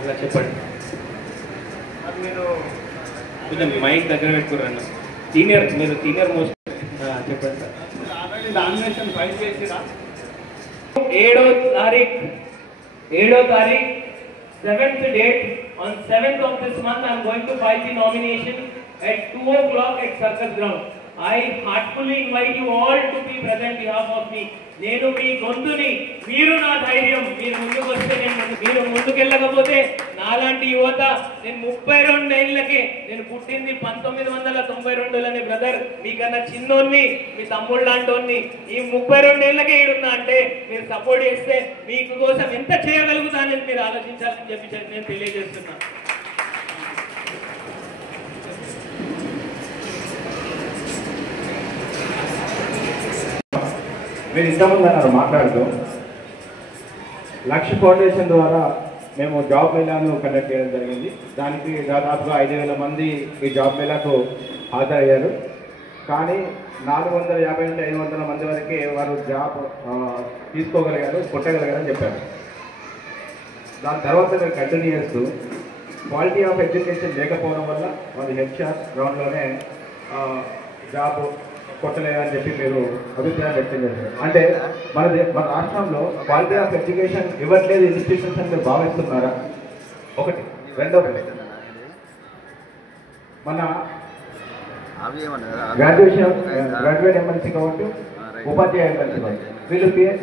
అలా చెప్పండి. మీరు కొంచెం మైక్ దగ్గర పెట్టుకున్నాను. మీరు సీనియర్ మోస్ట్ చెప్పండి సార్. ఆల్రెడీ నామినేషన్ ఫైల్ చేసిరా? 7వ తారీఖు 7th date, on 7th of this month I am going to file the nomination at 2 o'clock at Circus Ground. I heartfully invite you all to be present on behalf of me. నేను మీ గొంతుని, మీరు నా ధైర్యం. మీరు ముందుకు వస్తే మీరు ముందుకెళ్ళకపోతే నాలాంటి యువత, నేను 32 ఏళ్ళకే, నేను పుట్టింది 1992లోని బ్రదర్, మీకన్నా చిన్నోన్ని, మీ తమ్ముడు లాంటోన్ని, ఈ 32 ఏళ్ళకే ఈడున్నా అంటే మీరు సపోర్ట్ చేస్తే మీకు కోసం ఎంత చేయగలుగుతానని మీరు ఆలోచించాలని చెప్పి నేను తెలియజేస్తున్నాను. మీరు ఇంతకుముందు అన్నారు మాట్లాడుతూ, లక్ష ఫౌండేషన్ ద్వారా మేము జాబ్ మేళాను కండక్ట్ చేయడం జరిగింది. దానికి దాదాపుగా 5,000 మంది ఈ జాబ్ మేళాకు హాజరయ్యారు. కానీ 450 నుండి 500 మంది వరకే వారు జాబ్ తీసుకోగలిగారు, కొట్టగలిగారని చెప్పారు. దాని తర్వాత మేము కంటిన్యూ చేస్తూ క్వాలిటీ ఆఫ్ ఎడ్యుకేషన్ లేకపోవడం వల్ల వాళ్ళు హెచ్ఆర్ గ్రౌండ్లోనే జాబ్ కొట్టలేదని చెప్పి మీరు అభిప్రాయం వ్యక్తం చేశారు. అంటే మన రాష్ట్రంలో క్వాలిటీ ఆఫ్ ఎడ్యుకేషన్ ఇవ్వట్లేదు ఇన్స్టిట్యూషన్స్ అని మీరు భావిస్తున్నారా? ఒకటి. రెండవది, మన గ్రాడ్యుయేట్ ఎమ్మెల్సీ కావచ్చు, ఉపాధ్యాయ ఎమ్మెల్సీ కావచ్చు,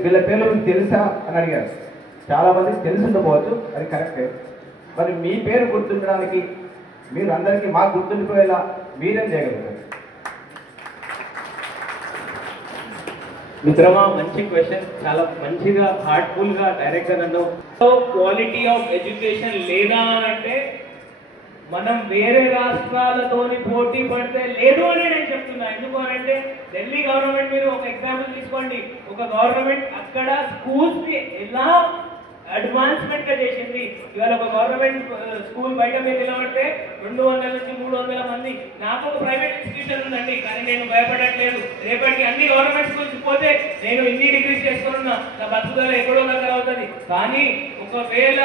వీళ్ళ పేర్లు మీకు తెలుసా అని అడిగారు. చాలా మందికి తెలిసి ఉండకపోవచ్చు, అది కరెక్టే. మరి మీ పేరు గుర్తుండడానికి, మీరు అందరికీ మాకు గుర్తుండిపోయేలా మీరేం చేయగలుగుతారు? మిత్రమా, మంచి క్వశ్చన్, చాలా మంచిగా హార్ట్ఫుల్ గా డైరెక్ట్ గా నన్ను. క్వాలిటీ ఆఫ్ ఎడ్యుకేషన్ లేదా అంటే మనం వేరే రాష్ట్రాలతోని పోటీ పడితే లేదు అని నేను చెప్తున్నా. ఎందుకు అంటే ఢిల్లీ గవర్నమెంట్, మీరు ఒక ఎగ్జాంపుల్ తీసుకోండి, ఒక గవర్నమెంట్ అక్కడ స్కూల్స్ ని ఎలా అడ్వాన్స్మెంట్ గా చేసింది. ఇవాళ ఒక గవర్నమెంట్ స్కూల్ బయట మీద నిలబడితే 200 నుంచి 300 మంది. నాకు ఒక ప్రైవేట్ ఇన్స్టిట్యూషన్ ఉందండి, కానీ నేను భయపడట్లేదు. రేపటికి అన్ని గవర్నమెంట్ స్కూల్స్ పోతే నేను ఇన్ని డిగ్రీస్ చేసుకున్నా, నా బతుకుదల ఎక్కడో దగ్గర అవుతుంది. కానీ ఒకవేళ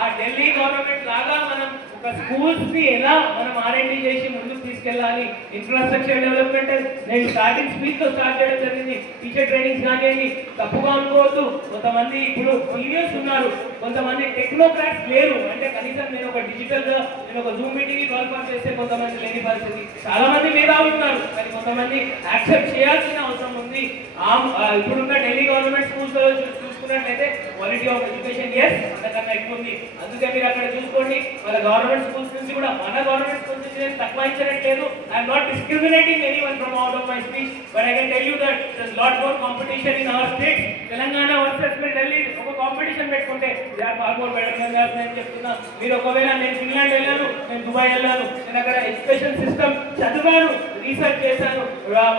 ఆ ఢిల్లీ గవర్నమెంట్ లాగా మనం ఒక స్కూల్స్ ని ఎలా మనం R&D చేసి ముందుకు తీసుకెళ్ళాలి, ఇన్ఫ్రాస్ట్రక్చర్ డెవలప్మెంట్ నేను స్టార్టింగ్ స్పీచ్ తో స్టార్ట్ చేయడం జరిగింది. టీచర్ ట్రైనింగ్స్ కానివ్వండి, తప్పుగా అనుకోవద్దు. కొంతమంది ఇప్పుడు సీనియర్స్ ఉన్నారు, కొంతమంది టెక్నోక్రాట్స్ లేరు. అంటే కనీసం నేను ఒక డిజిటల్ గా నేను ఒక జూమ్ మీటింగ్ కి కాల్ చేస్తే కొంతమంది లేని పరిస్థితి. చాలా మంది మేధావులు ఉన్నారు, కానీ కొంతమంది యాక్సెప్ట్ చేయాల్సిన అవసరం ఉంది. ఇప్పుడున్న ఢిల్లీ గవర్నమెంట్ స్కూల్స్ లో చూసుకున్నట్లయితే క్వాలిటీ ఆఫ్ ఎడ్యుకేషన్ అంతకన్నా ఎక్కువ ఉంది. అందుకే మీరు అక్కడ చూసుకోండి, వాళ్ళ గవర్నమెంట్ స్కూల్స్ నుంచి కూడా మన గవర్నమెంట్ స్కూల్స్ నుంచి నేను తక్కువైంచట్లేదు. I'm not discriminating anyone from out of my speech, but I can tell you that there is lot more competition in our states. Telangana versus మీరు ఢిల్లీ ఒక కాంపిటీషన్ పెట్టుకుంటే they are far more better than us నేను చెప్తున్నా. మీరు ఒకవేళ నేను ఫిన్లాండ్ వెళ్ళాను, నేను దుబాయ్ వెళ్ళాను, నేను అక్కడ ఎడ్యుకేషన్ సిస్టమ్ చదివాను, రీసెర్చ్ చేశాను,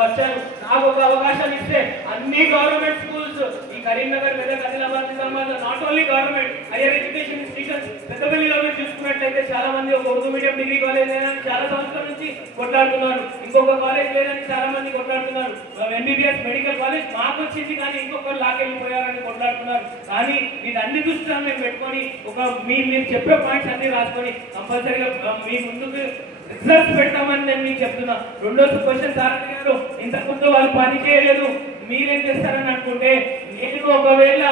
వచ్చాను. నాకు ఒక అవకాశం ఇస్తే అన్ని గవర్నమెంట్ స్కూల్స్ ఈ Karimnagar, Medak, Adilabad, Nizamabad not only government higher education institutions పెద్దపల్లిలో మీరు చూసుకున్నట్లయితే చాలా మంది ఒక ఉర్దూ మీడియం డిగ్రీ కాలేజ్ లేదని చాలా సంవత్సరాల నుంచి కొట్లాడుతున్నారు, ఇంకొక కాలేజ్ లేదని చాలా మంది కొట్లాడుతున్నారు. MBBS మెడికల్ కాలేజ్ మాకు వచ్చింది కానీ ఇంకొకరు లాకెళ్ళిపోయారని కొట్లాడుతున్నారు. కానీ వీటన్ని దృష్టిలో మేము పెట్టుకొని ఒక మీరు చెప్పే పాయింట్స్ అన్ని రాసుకొని కంపల్సరీగా మీ ముందుకు రిజల్ట్స్ పెడతామని నేను మీకు చెప్తున్నా. రెండో క్వశ్చన్ సార్ అడిగారు, ఇంతకుముందు వాళ్ళు పని చేయలేదు మీరేం చేస్తారని అనుకుంటే, నేను ఒకవేళ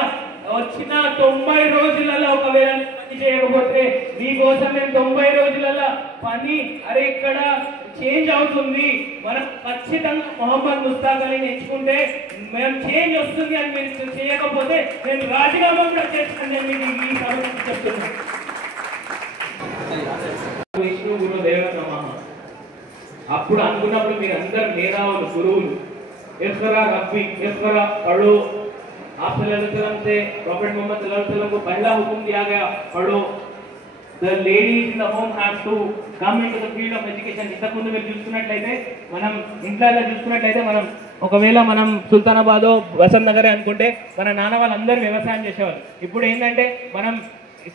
వచ్చిన 90 రోజులలో ఒకవేళ పని చేయకపోతే మీకోసం నేను 90 రోజులలో పని అరే ఇక్కడ చేంజ్ అవుతుంది, మనం ఖచ్చితంగా మొహమ్మద్ ముస్తాక్ అలీని ఎంచుకుంటే మేము చేంజ్ వస్తుంది అని మీరు చేయకపోతే నేను రాజీనామా కూడా చేస్తాను. నేను మీకు ఈ సభ చెప్తున్నాను. విష్ణు గురు దేవ నమః. అప్పుడు అనుకున్నప్పుడు మీరు అందరు మేధావులు, గురువులు, ఇఖ్రా రబ్బి इक़रा पढ़ो। आप सल्लल्लाहु अलैहि वसल्लम से प्रॉफिट मोहम्मद सल्लल्लाहु अलैहि वसल्लम को पहला हुक्म दिया गया पढ़ो। The ladies in the home have to come into the field of education. ఇంతకు ముందు మీరు చూసుకున్నట్లయితే మనం ఇంట్లో చూసుకున్నట్లయితే మనం ఒకవేళ మనం సుల్తానాబాద్ వసంత్ నగరే అనుకుంటే మన నాన్న వాళ్ళందరూ వ్యవసాయం చేసేవారు. ఇప్పుడు ఏంటంటే మనం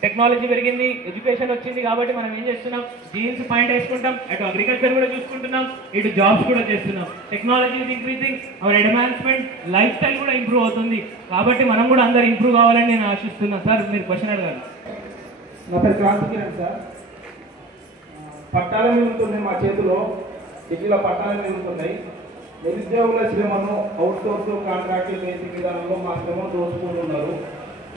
టెక్నాలజీ పెరిగింది, ఎడ్యుకేషన్ వచ్చింది కాబట్టి మనం ఏం చేస్తున్నాం, జీన్స్ పాయింట్ వేసుకుంటాం, అటు అగ్రికల్చర్ కూడా చూసుకుంటున్నాం, ఇటు జాబ్స్ కూడా చేస్తున్నాం. Technology is increasing, our advancement, life style కూడా ఇంప్రూవ్ అవుతుంది. కాబట్టి మనం కూడా అందరు ఇంప్రూవ్ కావాలని నేను ఆశిస్తున్నాను. సార్ మీరు క్వశ్చన్ అడగాలి. నా పేరు క్రాంతి కిరణ్ సార్. పట్టాలు మిగులుతున్నాయి మా చేతిలో, డిగ్రీలో పట్టాలు మిగులుతున్నాయి. నిరుద్యోగుల శ్రమను అవుట్సోర్స్ కాంట్రాక్ట్ బేసిక్ విధానంలో మా శ్రమను దోచుకుంటున్నారు.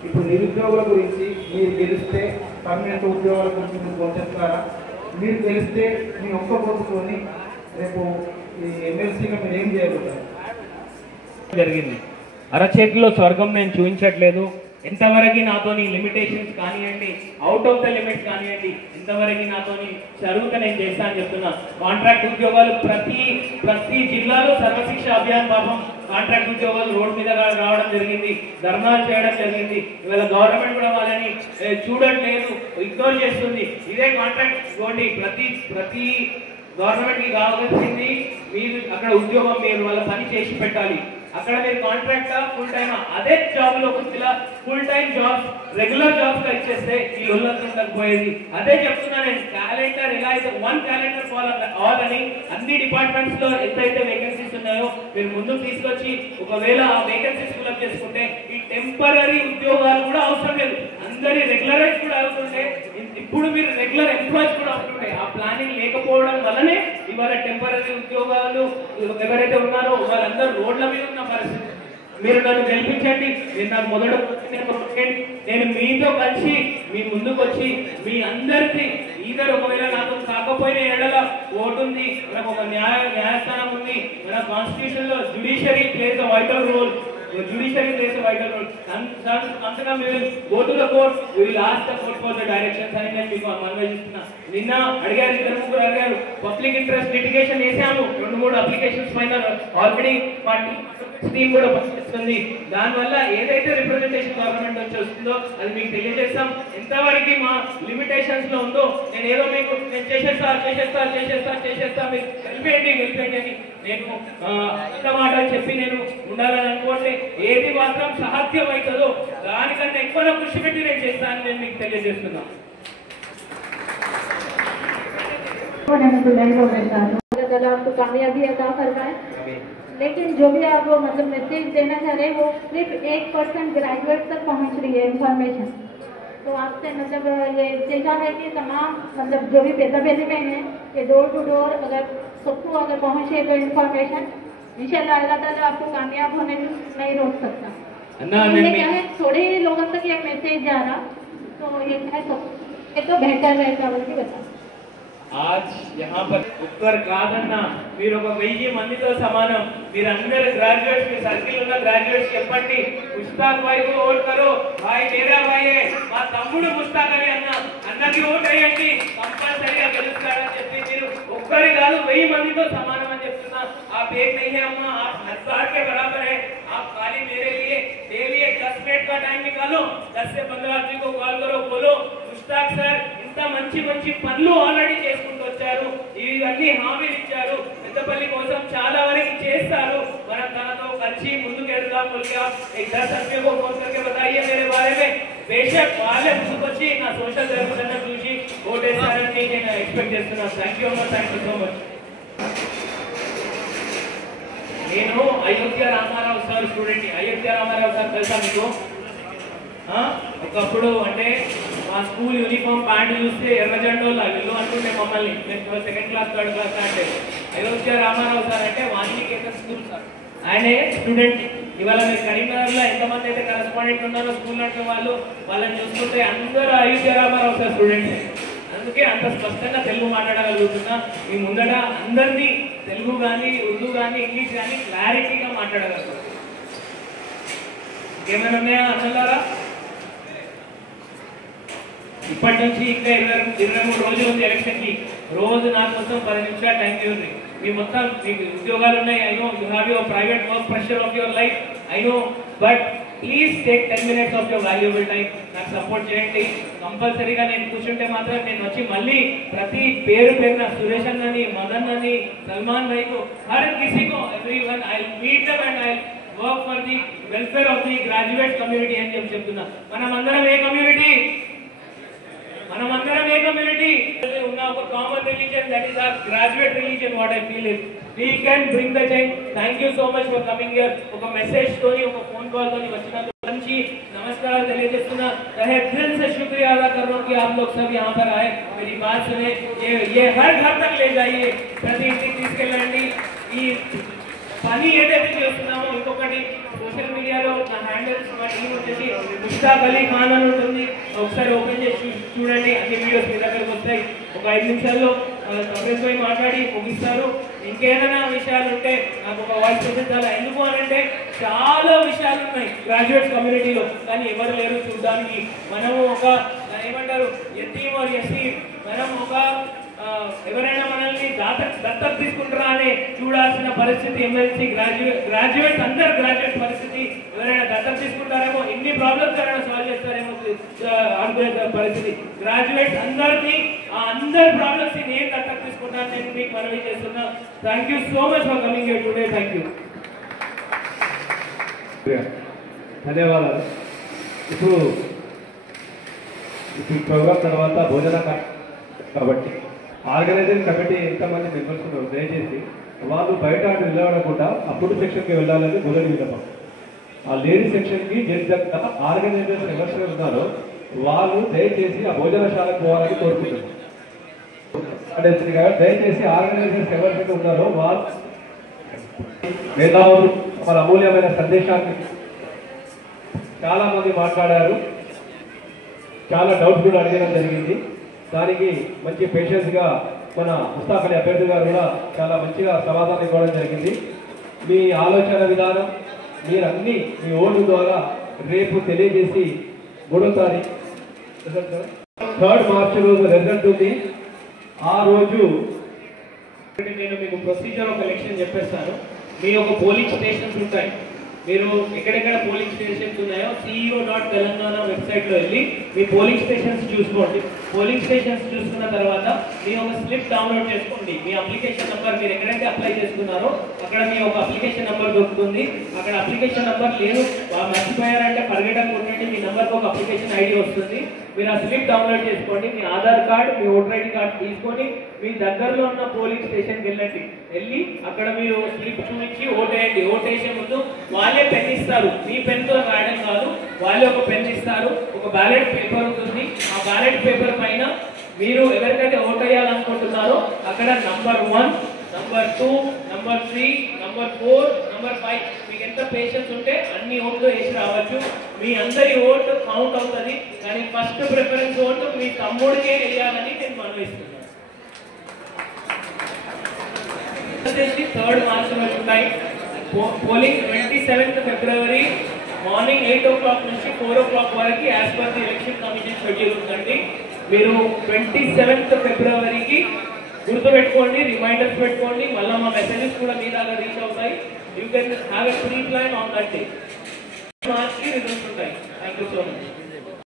ఇప్పుడు నిరుద్యోగుల గురించి మీరు గెలిస్తే పర్మనెంట్ ఉద్యోగాల గురించి మీరు కొంచెస్తారా? మీరు గెలిస్తే మీ ఒక్క కోసుకొని రేపు ఈ ఎమ్మెల్సీగా మీరు ఏం చేయగలుగుతారు? జరిగింది అరచేతిలో స్వర్గం నేను చూపించట్లేదు. ఎంతవరకు నాతోని లిమిటేషన్స్ కానివ్వండి, అవుట్ ఆఫ్ ద లిమిట్స్ కానివ్వండి, ఎంతవరకు నాతోని జరుగుతా నేను చేస్తా అని చెప్తున్నా. కాంట్రాక్ట్ ఉద్యోగాలు ప్రతి జిల్లాలో సర్వశిక్ష అభియాన్ పాపం కాంట్రాక్ట్ ఉద్యోగాలు రోడ్ మీద రావడం జరిగింది, ధర్నాలు చేయడం జరిగింది. ఇవాళ గవర్నమెంట్ కూడా వాళ్ళని చూడట్లేదు, ఇగ్నోర్ చేస్తుంది. ఇదే కాంట్రాక్ట్ చూడండి, ప్రతి గవర్నమెంట్ కి కావాల్సింది మీరు అక్కడ ఉద్యోగం, మీరు వాళ్ళ పని చేసి పెట్టాలి. అక్కడ మీరు కాంట్రాక్ట్ ఫుల్ టైమ్ అదే జాబ్ లో కొద్దిగా full time jobs regular jobs గా ఇచ్చేస్తే ఈ ఉండకపోయేది. అదే చెప్తున్నా నేను. క్యాలెండర్ ఎలా అయితే వన్ క్యాలెండర్ ఫాలో ఆల్ అని అన్ని డిపార్ట్మెంట్స్ లో ఎంతైతే వేకెన్సీస్ ఉన్నాయో మీరు ముందుకు తీసుకొచ్చి ఒకవేళ ఆ వేకెన్సీస్ ఫిల్అప్ చేసుకుంటే ఈ టెంపరీ ఉద్యోగాలు కూడా అవసరం లేదు, అందరి రెగ్యులరైజ్ కూడా అవుతుంటే ఇప్పుడు మీరు రెగ్యులర్ ఎంప్లాయీస్ కూడా అవుతుంటాయి. ఆ ప్లానింగ్ లేకపోవడం వల్లనే ఇవాళ టెంపరీ ఉద్యోగాలు ఎవరైతే ఉన్నారో వాళ్ళందరూ రోడ్ల మీద ఉన్న పరిస్థితి. మీరు నన్ను గెలిపించండి, మీరు నాకు మొదట నేను మీతో కలిసి మీ ముందుకు వచ్చి మీ అందరికీ ఈధర్ ఒకవేళ నాకు కాకపోయినా ఎడల ఓటు ఉంది, మనకు ఒక న్యాయస్థానం ఉంది, మన కాన్స్టిట్యూషన్ లో judiciary plays vital role. Judiciary plays a vital role. అంతగా మేము go to the court, we will ask the court for the directions అని నేను మీకు మనవిస్తున్నా. నిన్న అడిగారు, ఇద్దరు ముగ్గురు అడిగారు, పబ్లిక్ ఇంట్రెస్ట్ లిటిగేషన్ వేసాము, 2-3 అప్లికేషన్స్ పైన ఆల్రెడీ మా టీమ్ కూడా పనిచేస్తుంది. దానివల్ల ఏదైతే రిప్రజెంటేషన్ గవర్నమెంట్ నుంచి వస్తుందో అది మీకు తెలియజేస్తాం. ఎంతవరకు మా లిమిటేషన్స్ లో ఉందో నేను ఏదో మీకు నేను చేసేస్తా మీరు గెలిపేయండి అని నేను అంత మాటలు చెప్పి నేను ఉండాలని అనుకోండి. ఏది మాత్రం సాధ్యం అవుతుందో దానికన్నా ఎక్కువ కృషి పెట్టి నేను చేస్తానని నేను మీకు తెలియజేస్తున్నాను. आपको कामयाबी अता फरमाए। लेकिन जो भी आप मतलब मैसेज देना चाह रहे हैं वो सिर्फ 1% ग्रेजुएट तक पहुंच रही है इंफॉर्मेशन। तो आपसे मतलब ये चेजा है कि तमाम मतलब जो भी पेदाबेदी में हैं कि डोर टू डोर अगर सबको अगर पहुंचे तो इंफॉर्मेशन इंशाल्लाह अल्लाह ताला आपको कामयाब होने नहीं रोक सकता। ये क्या है, थोड़े ही लोगों तक ये मैसेज जा रहा तो ये है तो बेहतर रहेगा बोल के बता। आज यहाँ पर उत्तर కాదన్నా మీరు ఒక 1000 మందితో సమానం. మీరందరూ గ్రాడ్యుయేట్స్, మీ సర్కిల్ ఉన్న గ్రాడ్యుయేట్స్ చెప్పండి, ముస్తాక్ భాయ్ కు ఓట్ కరో, భాయ్ మేరా భాయ్, మా తమ్ముడు ముస్తాక్ అలీ అన్నకి ఓట్ వేయండి, కంపల్సరీగా గెలుస్తాడని చెప్పి మీరు ఒక్కరి కాదు 1000 మందితో సమానం అని చెప్తున్నా. आप एक नहीं है अम्मा, आप 1000 के बराबर है। आप खाली मेरे लिए डेली 10 मिनट का टाइम निकालो, 10 से 15 आदमी को कॉल करो, बोलो ముస్తాక్ సార్ ఇంత మంచి పనులు ఆల్రెడీ చేసుకుంటూ వచ్చారు, ఇవన్నీ హామీలు ఇచ్చారు, పెద్దపల్లి కోసం చాలా వరకు చేస్తారు, మనం తనతో కలిసి ముందుకు వెళ్దాం बोलके 10 आदमी को फोन करके बताइए मेरे बारे में। బేషక్ వాళ్ళే ముందుకు వచ్చి నా సోషల్ సర్వీస్ చూసి ఓటేస్తారని నేను ఎక్స్పెక్ట్ చేస్తున్నాను. థ్యాంక్ యూ అమ్మా, థ్యాంక్ యూ సో మచ్. నేను Ayodhya Ramarao sir student. Ayodhya Ramarao sir తెలుసా మీకు? ఒకప్పుడు అంటే మా స్కూల్ యూనిఫామ్ ప్యాంట్ చూస్తే ఎర్ర జెండోలా వీళ్ళు అనుకుంటే మమ్మల్ని, నేను 2nd క్లాస్ 3rd క్లాస్ అంటే. అయోధ్య రామారావు సార్ అంటే వాల్మీకి స్కూల్ సార్, ఆయనే స్టూడెంట్. ఇవాళ మీరు కరీంనగర్లో ఎంతమంది అయితే కరెస్పాండెంట్ ఉన్నారో స్కూల్ నడిపే వాళ్ళని చూసుకుంటే అందరూ అయోధ్య రామారావు సార్ స్టూడెంట్స్. అందుకే అంత స్పష్టంగా తెలుగు మాట్లాడగలుగుతున్నా. మీ ముందట అందరినీ తెలుగు కానీ ఉర్దూ కానీ ఇంగ్లీష్ కానీ క్లారిటీగా మాట్లాడగలుగుతాం. ఏమైనా ఉన్నాయా అన్నలారా? ఇప్పటి నుంచి ఇంకా 23 రోజులు ఉంది ఎలక్షన్కి. రోజు నా కోసం 10 నిమిషాలు టైం ఇవ్వండి. మీ మొత్తం మీకు ఉద్యోగాలు ఉన్నాయి. I know you have your private work pressure of your life, I know, but please take 10 minutes of your valuable time. నాకు సపోర్ట్ చేయండి. కంపల్సరీగా నేను కూర్చుంటే మాత్రం నేను వచ్చి మళ్ళీ ప్రతి పేరున సురేష్ అన్నని, మదన్ అని, సల్మాన్ భాయ్కు, హర్ కిసీకో everyone I meet them and I work for the welfare of the graduate community అని చెప్తున్నా. మనమందరం ఏ కమ్యూనిటీ? మనమందరం ఏ కమ్యూనిటీ? ఉన్న ఒక common religion, that is our graduate religion. What I feel is we can bring the change. Thank you so much for coming here. ఒక మెసేజ్ తోని, ఒక ఫోన్ కాల్ తోని వచ్చినందుకు మంచి నమస్కారాలు తెలియజేస్తున్నా. तहे दिल से शुक्रिया अदा कर रहा हूं कि आप लोग सब यहाँ पर आए, मेरी बात सुने. ये हर घर तक ले जाइए, ప్రతి ఇంటికి తీసుకెళ్ళండి. ఈ పని ఏదైతే చేస్తున్నామో, ఇంకొకటి సోషల్ మీడియాలో నా హ్యాండిల్స్ మా టీం వచ్చేసి ముస్తాక్ అలీ ఖాన్ అని ఉంటుంది. ఒకసారి ఓపెన్ చేసి చూడండి, అన్ని వీడియోస్ మీ దగ్గరకు వస్తాయి. ఒక 5 నిమిషాల్లో కంప్రెస్ పోయి మాట్లాడి ముగిస్తారు. ఇంకేదైనా విషయాలు ఉంటే నాకు ఒక వాయిస్ చూపించాలి. ఎందుకు అని అంటే చాలా విషయాలు ఉన్నాయి గ్రాడ్యుయేట్స్ కమ్యూనిటీలో, కానీ ఎవరు లేరు చూడడానికి. మనము ఒక ఏమంటారు యతీమ్ ఆర్ యసీమ్, మనం ఒక ఎవరైనా మనల్ని దత్తత తీసుకుంటారా అని చూడాల్సిన పరిస్థితి. ఎమ్మెల్సీ గ్రాడ్యుయేట్స్ అందరు గ్రాడ్యుయేట్ పరిస్థితి. ఎవరైనా దత్తత తీసుకుంటారేమో, ఎన్ని ప్రాబ్లమ్స్ ఎవరైనా సాల్వ్ చేస్తారేమో అనుకునే పరిస్థితి. గ్రాడ్యుయేట్స్ అందరినీ అందరి ప్రాబ్లమ్స్ నేను దత్తత తీసుకుంటాను నేను మీకు మనవి చేస్తున్నా. Thank you so much for coming here today. Thank you. ధన్యవాదాలు. ఇప్పుడు ఈ ప్రోగ్రామ్ తర్వాత భోజన కాబట్టి ఆర్గనైజింగ్ కమిటీ ఎంతమంది మెంబర్స్ ఉన్నారు దయచేసి వాళ్ళు బయట అటు నిలబడకుండా అప్పుడు సెక్షన్కి వెళ్ళాలని మొదటి విన్నపం. ఆ లేడీ సెక్షన్కి జడ్జి ఆర్గనైజర్స్ ఎవరు ఉన్నారో వాళ్ళు దయచేసి ఆ భోజనశాలకు పోవాలని కోరుకుంటున్నారు. దయచేసి ఆర్గనైజర్స్ ఎవరైతే ఉన్నారో వాళ్ళు మేధావులు వాళ్ళ అమూల్యమైన సందేశాన్ని చాలా మంది మాట్లాడారు. చాలా డౌట్స్ కూడా అడగడం జరిగింది. దానికి మంచి పేషెన్స్గా మన ముస్తాక్ అలీ అభ్యర్థి గారు కూడా చాలా మంచిగా సమాధానం ఇవ్వడం జరిగింది. మీ ఆలోచన విధానం మీరన్నీ మీ ఓటు ద్వారా రేపు తెలియజేసి 3వ తారీఖు 3rd మార్చి రోజు రిజల్ట్ ఉంది. ఆ రోజు నేను మీకు ప్రొసీజర్ ఒక ఎలక్షన్ చెప్పేస్తాను. మీ ఒక పోలింగ్ స్టేషన్స్ ఉంటాయి. మీరు ఎక్కడెక్కడ పోలింగ్ స్టేషన్స్ ఉన్నాయో ceo.telangana వెబ్సైట్లో వెళ్ళి మీ పోలింగ్ స్టేషన్స్ చూసుకోండి. పోలింగ్ స్టేషన్స్ చూసుకున్న తర్వాత మీ ఒక స్లిప్ డౌన్లోడ్ చేసుకోండి. మీ అప్లికేషన్ నెంబర్ మీరు ఎక్కడైతే అప్లై చేసుకున్నారో అక్కడ మీ ఒక అప్లికేషన్ నెంబర్ దొరుకుతుంది. అక్కడ అప్లికేషన్ నెంబర్ లేదు మర్చిపోయారంటే పరిగెట్టకు ఉండండి, మీ నెంబర్కి ఒక అప్లికేషన్ ఐడి వస్తుంది. మీరు ఆ స్లిప్ డౌన్లోడ్ చేసుకోండి. మీ ఆధార్ కార్డు, మీ ఓటర్ ఐడి కార్డు తీసుకొని మీ దగ్గరలో ఉన్న పోలింగ్ స్టేషన్కి వెళ్ళండి. వెళ్ళి అక్కడ మీరు స్లిప్ చూపించి ఓటేయండి. ఓటేసే ముందు వాళ్ళే పెన్ ఇస్తారు, మీ పెన్తో రాయడం కాదు. వాళ్ళే ఒక పెన్ ఇస్తారు, ఒక బ్యాలెట్ పేపర్ ఉంటుంది. ఆ బ్యాలెట్ పేపర్ పైన మీరు ఎవరికైతే ఓట్ వేయాలనుకుంటున్నారో అక్కడ number 1, number 2, number 3, number 4, number 5 మీకు ఎంత పేషెన్స్ ఉంటే అన్ని ఓట్లు వేసి రావచ్చు. మీ అందరి ఓటు కౌంట్ అవుతుంది. కానీ ఫస్ట్ ప్రిఫరెన్స్ ఓటు మీ తమ్ముడికే వేయాలని నేను మనవిస్తున్నాను. 3rd మార్చి రోజు ఉంటాయి పోలింగ్. 27th ఫిబ్రవరి మార్నింగ్ 8 o'clock నుంచి 4 o'clock వరకు as per the election commission schedule ఉందండి. మీరు 27th ఫిబ్రవరికి గుర్తుపెట్టుకోండి, రిమైండర్స్ పెట్టుకోండి. మళ్ళీ మా మెసేజెస్ కూడా మీ దాకా రీచ్ అవుతాయి. You can have a pre plan on that day. మార్చ్కి రిజల్ట్స్ ఉంటాయి. Thank you so much.